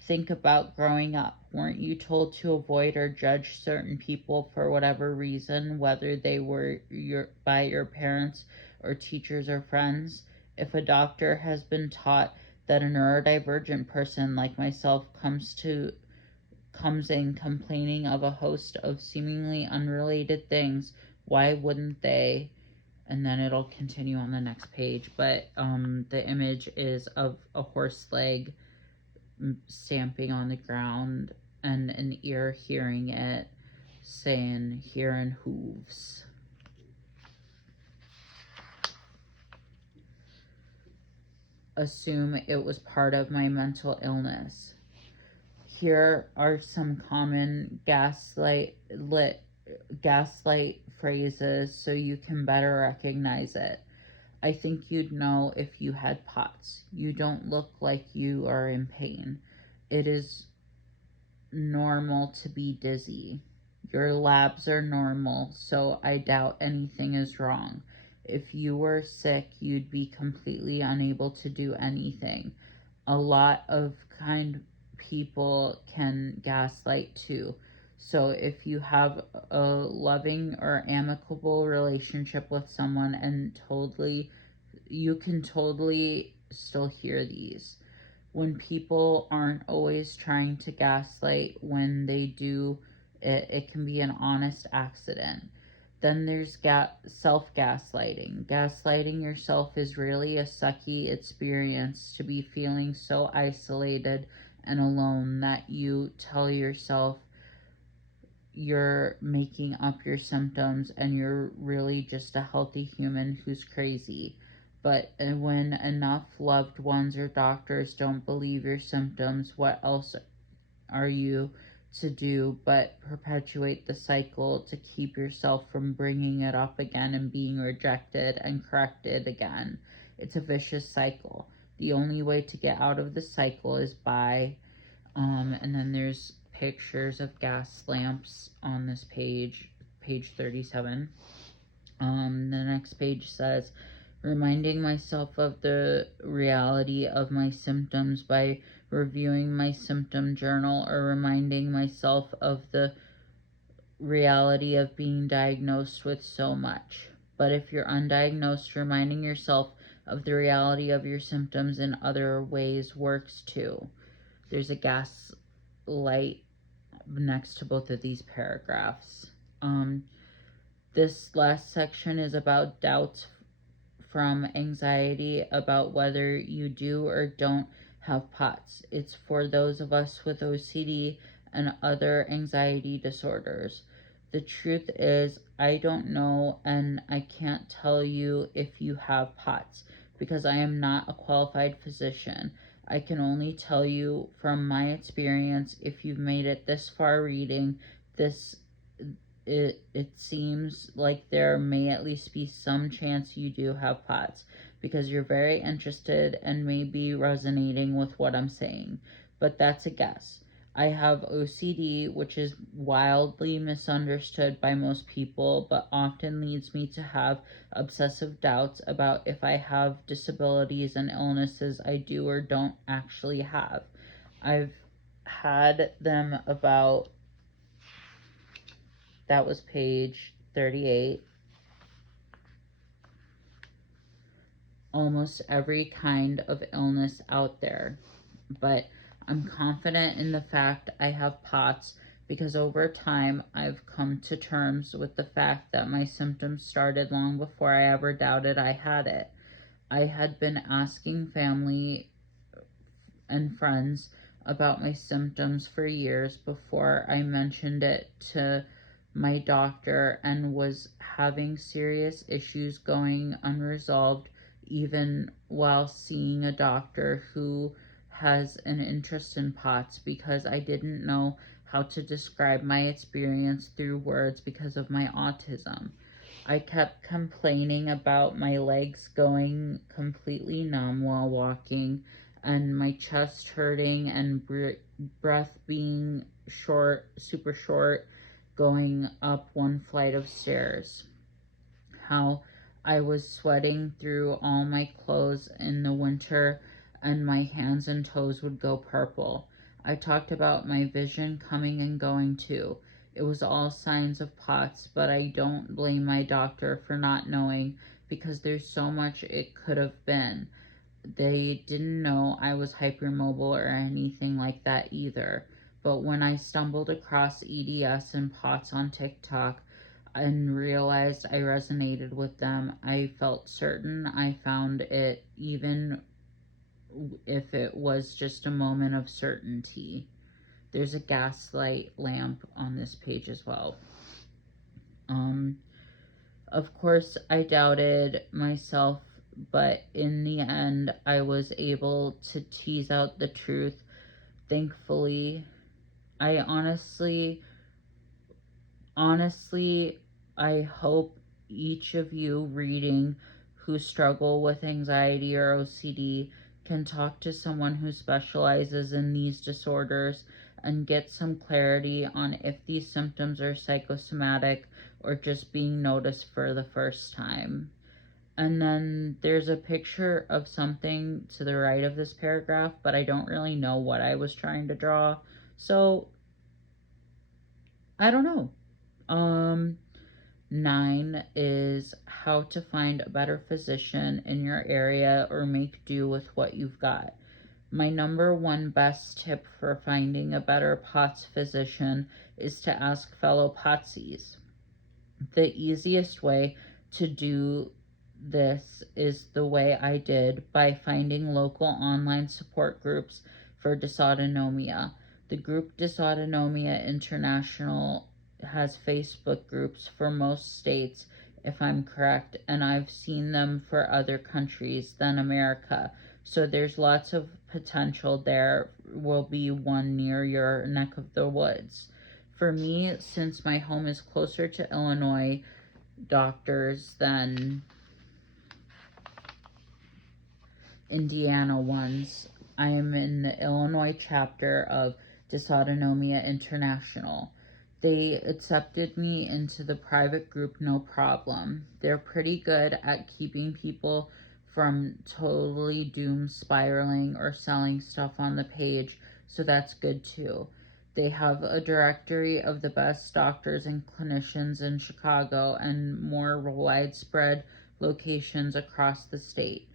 Think about growing up. Weren't you told to avoid or judge certain people for whatever reason, whether they were by your parents or teachers or friends? If a doctor has been taught that a neurodivergent person like myself comes in complaining of a host of seemingly unrelated things, why wouldn't they? And then it'll continue on the next page, but the image is of a horse leg stamping on the ground and an ear hearing it, saying hearing hooves. Assume it was part of my mental illness. Here are some common gaslight phrases so you can better recognize it. I think you'd know if you had POTS. You don't look like you are in pain. It is normal to be dizzy. Your labs are normal, so I doubt anything is wrong. If you were sick, you'd be completely unable to do anything. A lot of kind people can gaslight too. So if you have a loving or amicable relationship with someone and you can totally still hear these. When people aren't always trying to gaslight, when they do, it can be an honest accident. Then there's self-gaslighting. Gaslighting yourself is really a sucky experience, to be feeling so isolated and alone that you tell yourself you're making up your symptoms and you're really just a healthy human who's crazy. But when enough loved ones or doctors don't believe your symptoms, what else are you to do but perpetuate the cycle to keep yourself from bringing it up again and being rejected and corrected again? It's a vicious cycle. The only way to get out of the cycle is by and then there's pictures of gas lamps on this page 37. The next page says, reminding myself of the reality of my symptoms by reviewing my symptom journal, or reminding myself of the reality of being diagnosed with so much. But if you're undiagnosed, reminding yourself of the reality of your symptoms in other ways works too. There's a gas light next to both of these paragraphs. This last section is about doubts from anxiety about whether you do or don't have POTS. It's for those of us with OCD and other anxiety disorders. The truth is, I don't know, and I can't tell you if you have POTS because I am not a qualified physician. I can only tell you from my experience, if you've made it this far reading this, it seems like there may at least be some chance you do have POTS, because you're very interested and may be resonating with what I'm saying. But that's a guess. I have OCD, which is wildly misunderstood by most people, but often leads me to have obsessive doubts about if I have disabilities and illnesses I do or don't actually have. I've had them about, that was page 38, almost every kind of illness out there. But I'm confident in the fact I have POTS because over time I've come to terms with the fact that my symptoms started long before I ever doubted I had it. I had been asking family and friends about my symptoms for years before I mentioned it to my doctor and was having serious issues going unresolved even while seeing a doctor who has an interest in POTS because I didn't know how to describe my experience through words because of my autism. I kept complaining about my legs going completely numb while walking and my chest hurting and breath being short, super short, going up one flight of stairs. How I was sweating through all my clothes in the winter and my hands and toes would go purple. I talked about my vision coming and going too. It was all signs of POTS, but I don't blame my doctor for not knowing because there's so much it could have been. They didn't know I was hypermobile or anything like that either. But when I stumbled across EDS and POTS on TikTok and realized I resonated with them, I felt certain I found it, even if it was just a moment of certainty. There's a gaslight lamp on this page as well. Of course, I doubted myself, but in the end, I was able to tease out the truth. Thankfully, I honestly, I hope each of you reading who struggle with anxiety or OCD can talk to someone who specializes in these disorders and get some clarity on if these symptoms are psychosomatic or just being noticed for the first time. And then there's a picture of something to the right of this paragraph, but I don't really know what I was trying to draw. So, I don't know. 9 is how to find a better physician in your area or make do with what you've got. My number one best tip for finding a better POTS physician is to ask fellow POTSies. The easiest way to do this is the way I did, by finding local online support groups for dysautonomia. The group Dysautonomia International has Facebook groups for most states, if I'm correct, and I've seen them for other countries than America. So there's lots of potential there will be one near your neck of the woods. For me, since my home is closer to Illinois doctors than Indiana ones, I am in the Illinois chapter of Dysautonomia International. They accepted me into the private group no problem. They're pretty good at keeping people from totally doom spiraling or selling stuff on the page, so that's good too. They have a directory of the best doctors and clinicians in Chicago and more widespread locations across the state.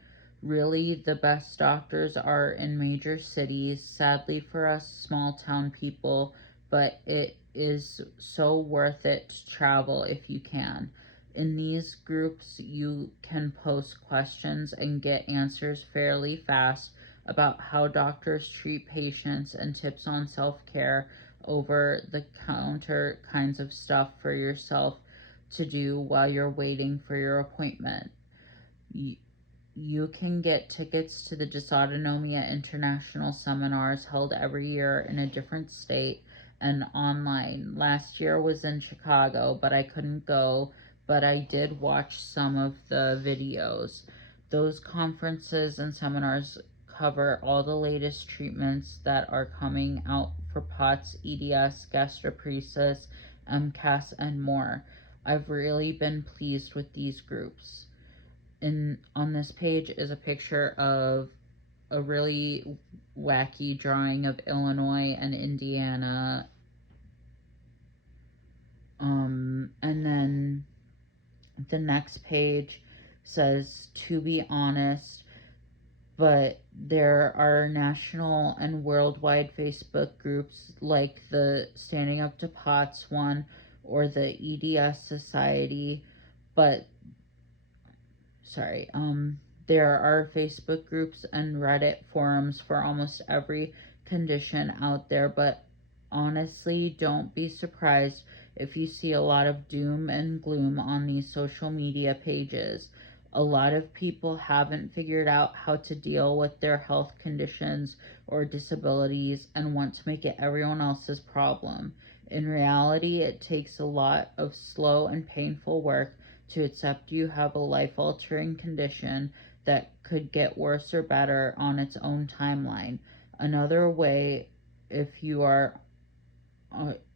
Really, the best doctors are in major cities, sadly for us small town people, but it is so worth it to travel if you can. In these groups, you can post questions and get answers fairly fast about how doctors treat patients and tips on self care, over the counter kinds of stuff for yourself to do while you're waiting for your appointment. You can get tickets to the Dysautonomia International seminars held every year in a different state and online. Last year was in Chicago, but I couldn't go, but I did watch some of the videos. Those conferences and seminars cover all the latest treatments that are coming out for POTS, EDS, gastroparesis, MCAS, and more. I've really been pleased with these groups. On this page is a picture of a really wacky drawing of Illinois and Indiana. And then the next page says, to be honest, but there are national and worldwide Facebook groups like the Standing Up to POTS one or the EDS Society, but there are Facebook groups and Reddit forums for almost every condition out there, but honestly, don't be surprised if you see a lot of doom and gloom on these social media pages. A lot of people haven't figured out how to deal with their health conditions or disabilities and want to make it everyone else's problem. In reality, it takes a lot of slow and painful work to accept you have a life altering condition that could get worse or better on its own timeline. Another way, if you uh,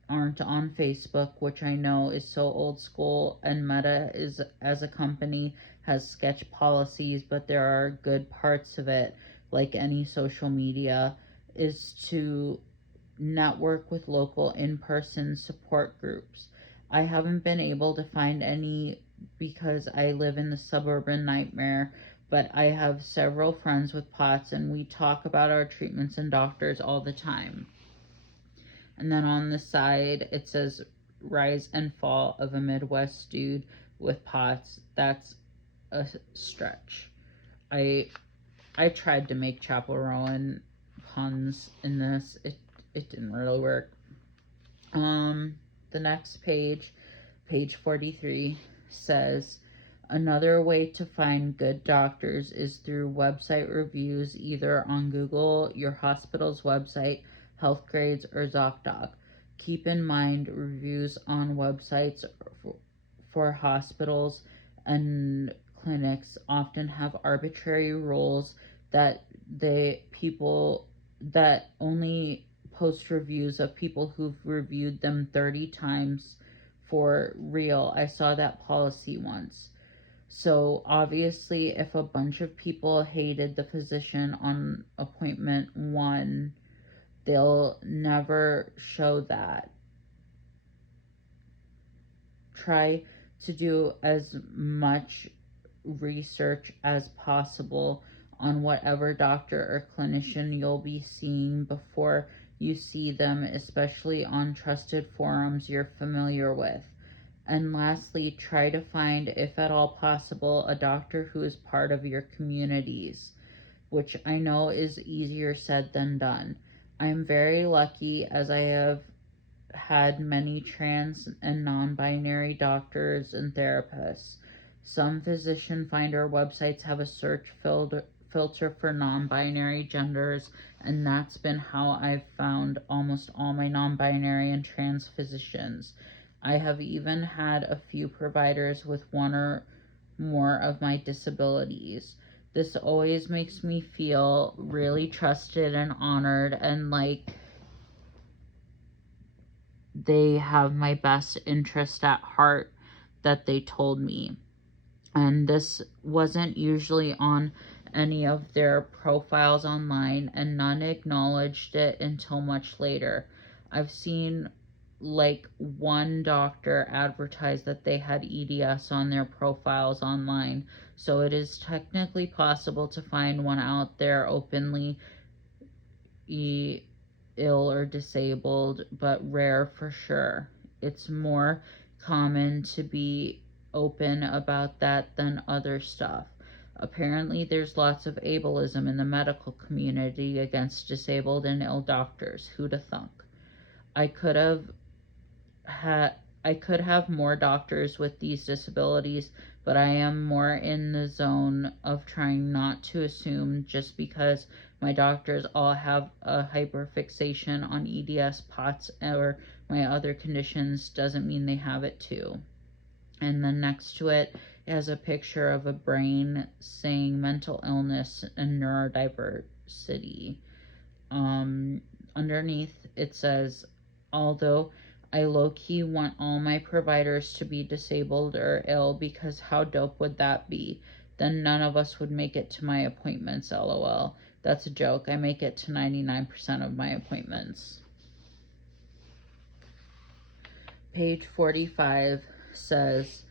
aren't on Facebook, which I know is so old school, and Meta is as a company has sketch policies, but there are good parts of it, like any social media, is to network with local in-person support groups. I haven't been able to find any because I live in the suburban nightmare, but I have several friends with POTS and we talk about our treatments and doctors all the time. And then on the side, it says rise and fall of a Midwest dude with POTS. That's a stretch. I I tried to make Chapel Rowan puns in this. It didn't really work. The next page, page 43, says another way to find good doctors is through website reviews, either on Google, your hospital's website, Healthgrades, or ZocDoc. Keep in mind, reviews on websites for hospitals and clinics often have arbitrary rules that people that only post reviews of people who've reviewed them 30 times for real. I saw that policy once. So obviously, if a bunch of people hated the physician on appointment 1, they'll never show that. Try to do as much research as possible on whatever doctor or clinician you'll be seeing before you see them, especially on trusted forums you're familiar with. And lastly, try to find, if at all possible, a doctor who is part of your communities, which I know is easier said than done. I'm very lucky as I have had many trans and non-binary doctors and therapists. Some physician finder websites have a search filter for non-binary genders, and that's been how I've found almost all my non-binary and trans physicians. I have even had a few providers with one or more of my disabilities. This always makes me feel really trusted and honored, and like they have my best interest at heart that they told me. And this wasn't usually on any of their profiles online, and none acknowledged it until much later. I've seen like one doctor advertise that they had EDS on their profiles online, so it is technically possible to find one out there openly ill or disabled, but rare for sure. It's more common to be open about that than other stuff. Apparently, there's lots of ableism in the medical community against disabled and ill doctors. Who'd have thunk? I could have I could have more doctors with these disabilities, but I am more in the zone of trying not to assume just because my doctors all have a hyperfixation on EDS, POTS, or my other conditions doesn't mean they have it too. And then next to it has a picture of a brain saying mental illness and neurodiversity. Underneath it says, although I low-key want all my providers to be disabled or ill, because how dope would that be? Then none of us would make it to my appointments, lol. That's a joke. I make it to 99% of my appointments. Page 45 says,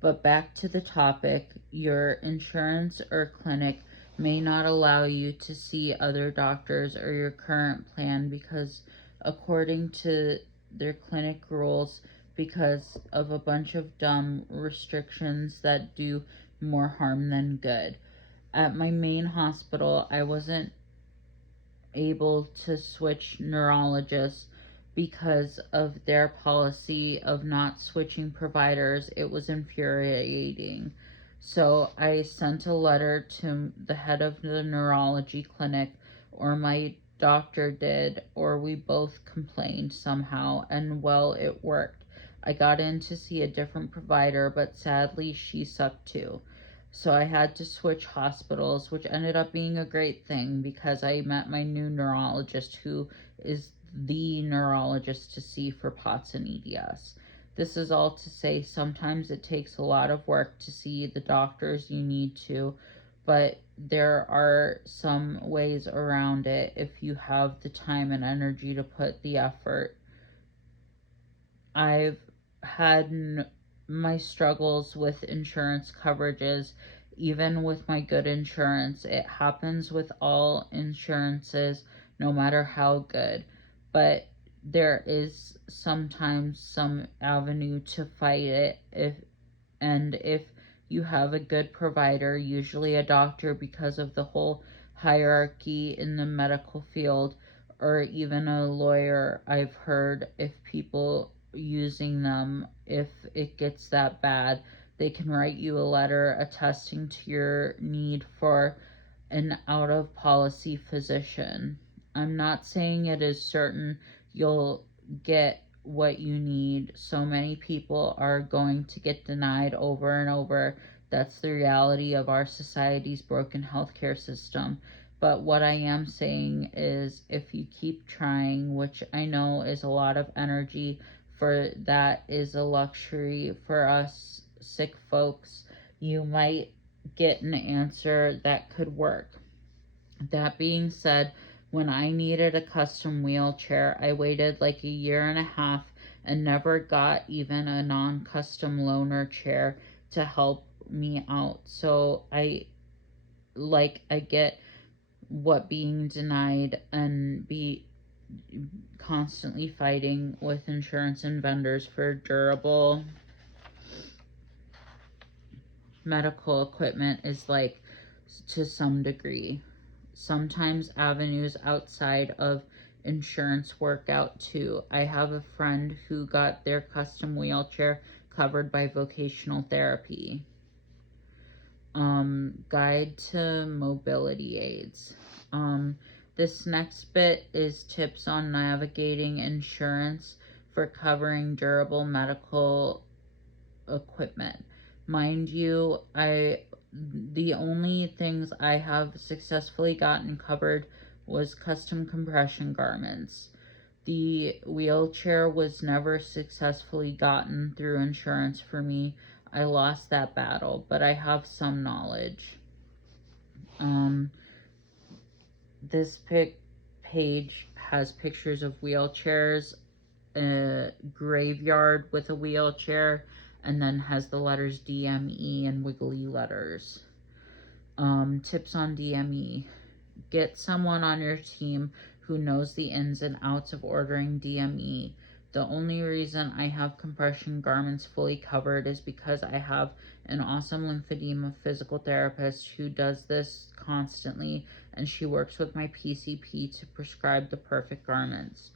but back to the topic, your insurance or clinic may not allow you to see other doctors or your current plan because according to their clinic rules, because of a bunch of dumb restrictions that do more harm than good. At my main hospital, I wasn't able to switch neurologists because of their policy of not switching providers. It was infuriating. So I sent a letter to the head of the neurology clinic, or my doctor did, or we both complained somehow, and well, it worked. I got in to see a different provider, but sadly she sucked too. So I had to switch hospitals, which ended up being a great thing because I met my new neurologist, who is the neurologist to see for POTS and EDS. This is all to say sometimes it takes a lot of work to see the doctors you need to, but there are some ways around it if you have the time and energy to put the effort. I've had my struggles with insurance coverages, even with my good insurance. It happens with all insurances, no matter how good. But there is sometimes some avenue to fight it if you have a good provider, usually a doctor, because of the whole hierarchy in the medical field, or even a lawyer. I've heard if people using them, if it gets that bad, they can write you a letter attesting to your need for an out of policy physician. I'm not saying it is certain you'll get what you need. So many people are going to get denied over and over. That's the reality of our society's broken healthcare system. But what I am saying is if you keep trying, which I know is a lot of energy, for that is a luxury for us sick folks, you might get an answer that could work. That being said, when I needed a custom wheelchair, I waited like a year and a half and never got even a non-custom loaner chair to help me out. So I get what being denied and be constantly fighting with insurance and vendors for durable medical equipment is like to some degree. Sometimes avenues outside of insurance work out too. I have a friend who got their custom wheelchair covered by vocational therapy. Guide to mobility aids. This next bit is tips on navigating insurance for covering durable medical equipment. Mind you, the only things I have successfully gotten covered was custom compression garments. The wheelchair was never successfully gotten through insurance for me. I lost that battle, but I have some knowledge. This page has pictures of wheelchairs, a graveyard with a wheelchair, and then has the letters DME and wiggly letters. Tips on DME. Get someone on your team who knows the ins and outs of ordering DME. The only reason I have compression garments fully covered is because I have an awesome lymphedema physical therapist who does this constantly, and she works with my PCP to prescribe the perfect garments.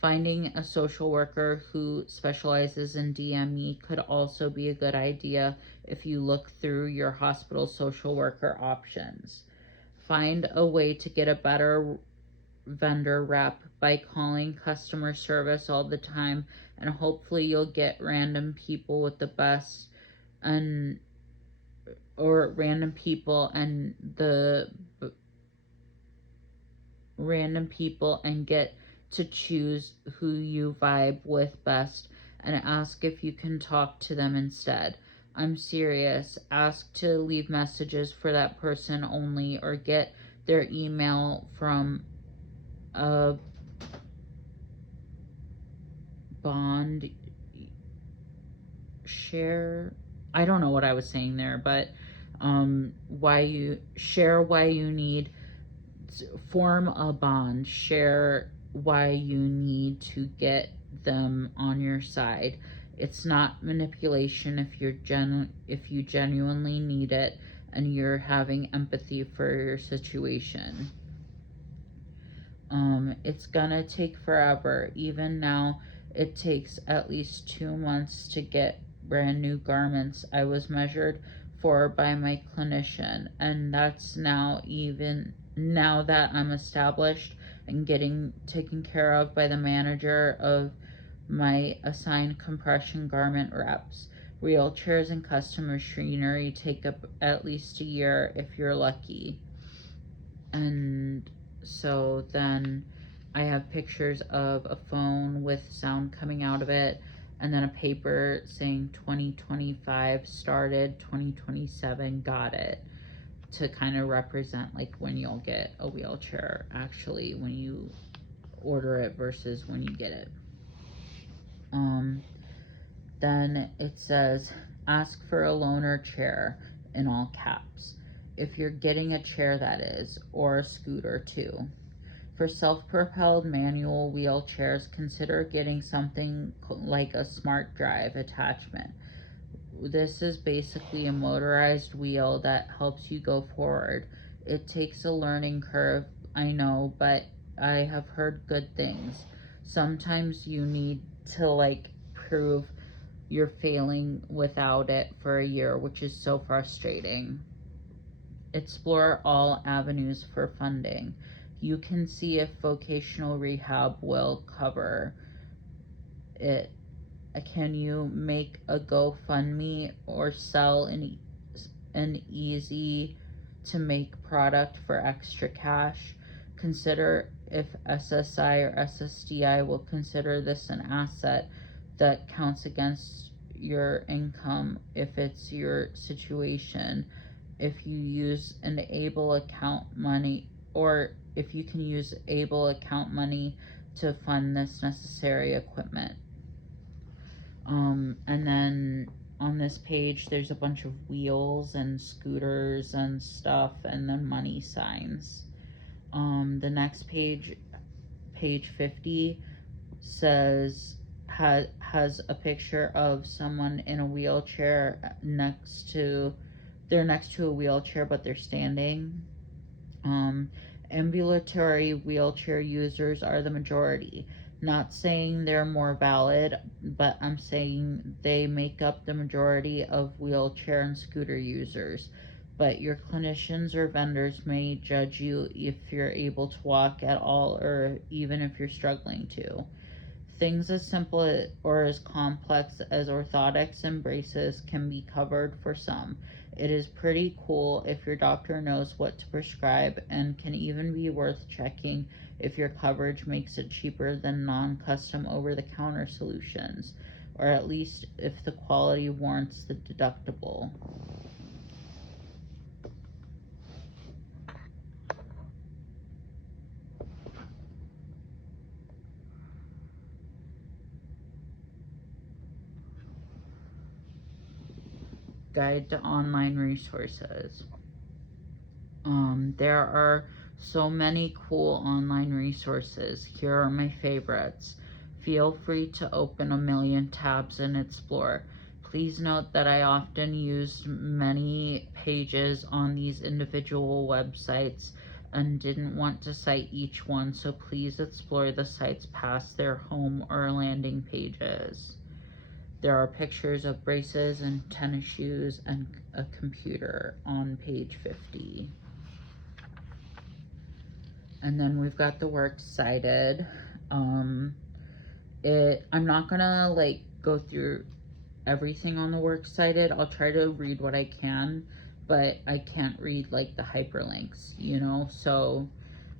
Finding a social worker who specializes in DME could also be a good idea if you look through your hospital social worker options. Find a way to get a better vendor rep by calling customer service all the time, and hopefully you'll get random people with the best and random people and get to choose who you vibe with best, and ask if you can talk to them instead. I'm serious. Ask to leave messages for that person only, or get their email from a bond share. I don't know what I was saying there, but why you need, form a bond, share why you need to get them on your side. It's not manipulation if you genuinely need it and you're having empathy for your situation. It's gonna take forever. Even now, it takes at least 2 months to get brand new garments I was measured for by my clinician, and that's now even now that I'm established and getting taken care of by the manager of my assigned compression garment reps. Wheelchairs and custom machinery take up at least a year if you're lucky. And so then I have pictures of a phone with sound coming out of it, and then a paper saying 2025 started, 2027 got it, to kind of represent like when you'll get a wheelchair actually when you order it versus when you get it. Then it says ask for a loaner chair in all caps. If you're getting a chair, that is, or a scooter too. For self-propelled manual wheelchairs, consider getting something like a smart drive attachment. This is basically a motorized wheel that helps you go forward. It takes a learning curve, I know, but I have heard good things. Sometimes you need to like prove you're failing without it for a year, which is so frustrating. Explore all avenues for funding. You can see if vocational rehab will cover it. Can you make a GoFundMe or sell an easy to make product for extra cash? Consider if SSI or SSDI will consider this an asset that counts against your income if it's your situation. If you use an able account money, or if you can use able account money to fund this necessary equipment. And then on this page there's a bunch of wheels and scooters and stuff, and then money signs. The next page, page 50, says has a picture of someone in a wheelchair they're next to a wheelchair but they're standing. Ambulatory wheelchair users are the majority. Not saying they're more valid, but I'm saying they make up the majority of wheelchair and scooter users. But your clinicians or vendors may judge you if you're able to walk at all, or even if you're struggling to. Things as simple or as complex as orthotics and braces can be covered for some. It is pretty cool if your doctor knows what to prescribe, and can even be worth checking if your coverage makes it cheaper than non-custom over-the-counter solutions, or at least if the quality warrants the deductible. Guide to online resources. There are so many cool online resources. Here are my favorites. Feel free to open a million tabs and explore. Please note that I often use many pages on these individual websites and didn't want to cite each one, so please explore the sites past their home or landing pages. There are pictures of braces and tennis shoes and a computer on page 50. And then we've got the works cited. I'm not gonna like go through everything on the works cited. I'll try to read what I can, but I can't read like the hyperlinks, so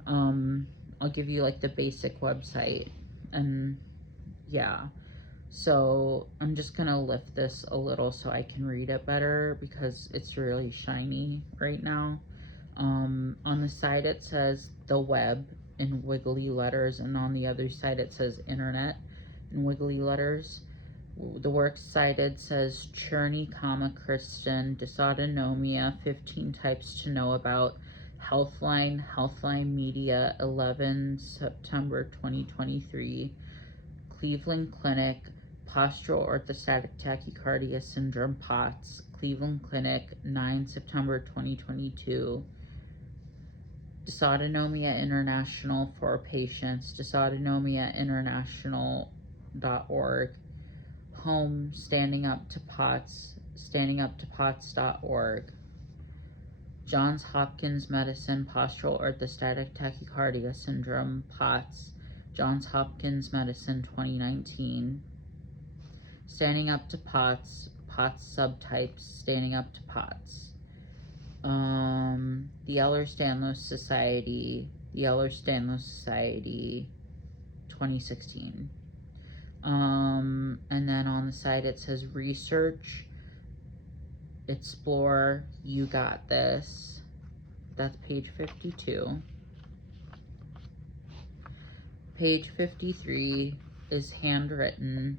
I'll give you like the basic website, and yeah. So I'm just gonna lift this a little so I can read it better because it's really shiny right now. On the side it says the web in wiggly letters, and on the other side it says internet in wiggly letters. The works cited says Cherney, Kristen, dysautonomia, 15 types to know about, Healthline Media, 11 September 2023, Cleveland Clinic, postural orthostatic tachycardia syndrome POTS, Cleveland Clinic, 9 September 2022. Dysautonomia International for patients, dysautonomiainternational.org. Home, Standing Up to Pots, standinguptopots.org. Johns Hopkins Medicine Postural Orthostatic Tachycardia Syndrome, POTS, Johns Hopkins Medicine 2019. Standing Up to POTS, POTS subtypes, Standing Up to POTS. The Ehlers-Danlos Society, 2016. And then on the side it says research, explore, you got this. That's page 52. Page 53 is handwritten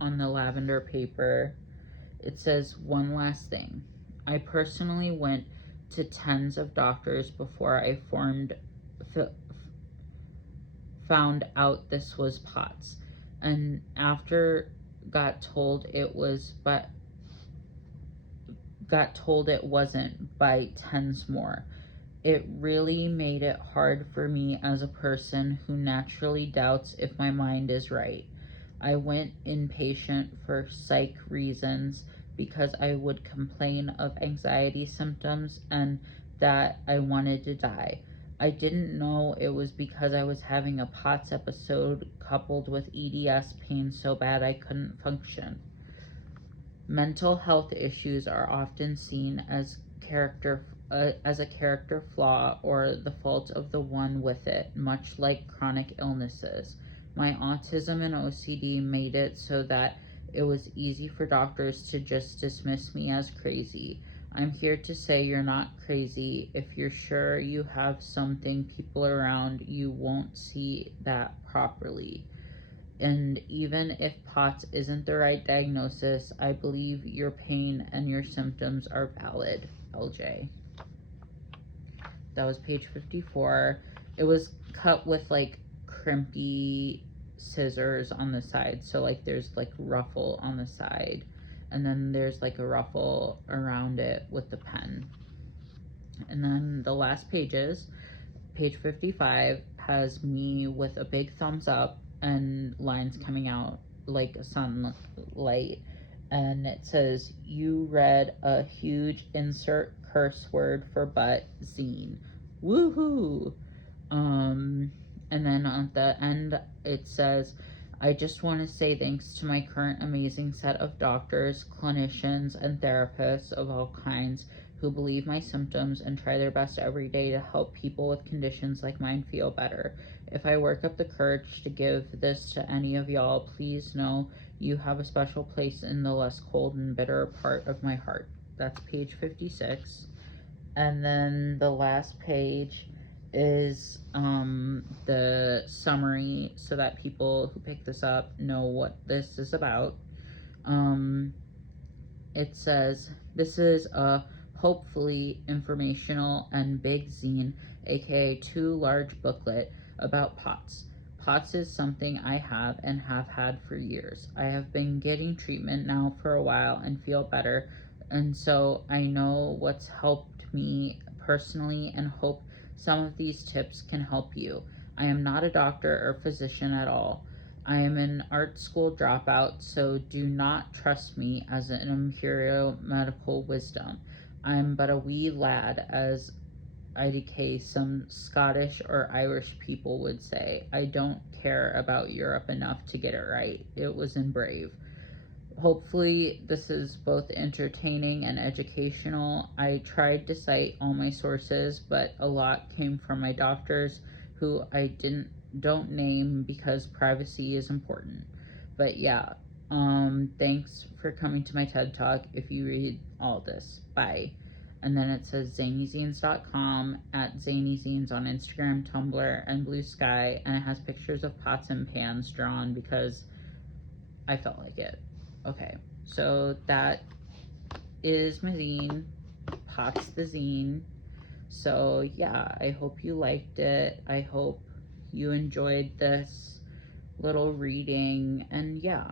on the lavender paper. It says, one last thing. I personally went to tens of doctors before I found out this was POTS, and after got told it wasn't by tens more. It really made it hard for me as a person who naturally doubts if my mind is right. I went inpatient for psych reasons because I would complain of anxiety symptoms and that I wanted to die. I didn't know it was because I was having a POTS episode coupled with EDS pain so bad I couldn't function. Mental health issues are often seen as a character flaw or the fault of the one with it, much like chronic illnesses. My autism and OCD made it so that it was easy for doctors to just dismiss me as crazy. I'm here to say you're not crazy. If you're sure you have something, people around you won't see that properly. And even if POTS isn't the right diagnosis, I believe your pain and your symptoms are valid. LJ. That was page 54. It was cut with like crimpy scissors on the side. So like there's like ruffle on the side. And then there's like a ruffle around it with the pen. And then the last pages, page 55 has me with a big thumbs up and lines coming out like a sunlight. And it says, you read a huge insert curse word for butt zine. Woohoo! And then at the end it says, I just want to say thanks to my current amazing set of doctors, clinicians, and therapists of all kinds who believe my symptoms and try their best every day to help people with conditions like mine feel better. If I work up the courage to give this to any of y'all, please know you have a special place in the less cold and bitter part of my heart. That's page 56. And then the last page is the summary so that people who pick this up know what this is about. It says, this is a hopefully informational and big zine, aka too large booklet, about POTS. POTS is something I have and have had for years. I have been getting treatment now for a while and feel better, and so I know what's helped me personally and hope some of these tips can help you. I am not a doctor or physician at all. I am an art school dropout, so do not trust me as an imperial medical wisdom. I'm but a wee lad, as IDK some Scottish or Irish people would say. I don't care about Europe enough to get it right. It was in Brave. Hopefully this is both entertaining and educational. I tried to cite all my sources, but a lot came from my doctors who I don't name because privacy is important. But yeah, thanks for coming to my TED Talk if you read all this. Bye. And then it says zanyzines.com, at zanyzines on Instagram, Tumblr, and Blue Sky, and it has pictures of pots and pans drawn because I felt like it. Okay, so that is my zine, Pots the Zine. So yeah, I hope you liked it. I hope you enjoyed this little reading, and yeah.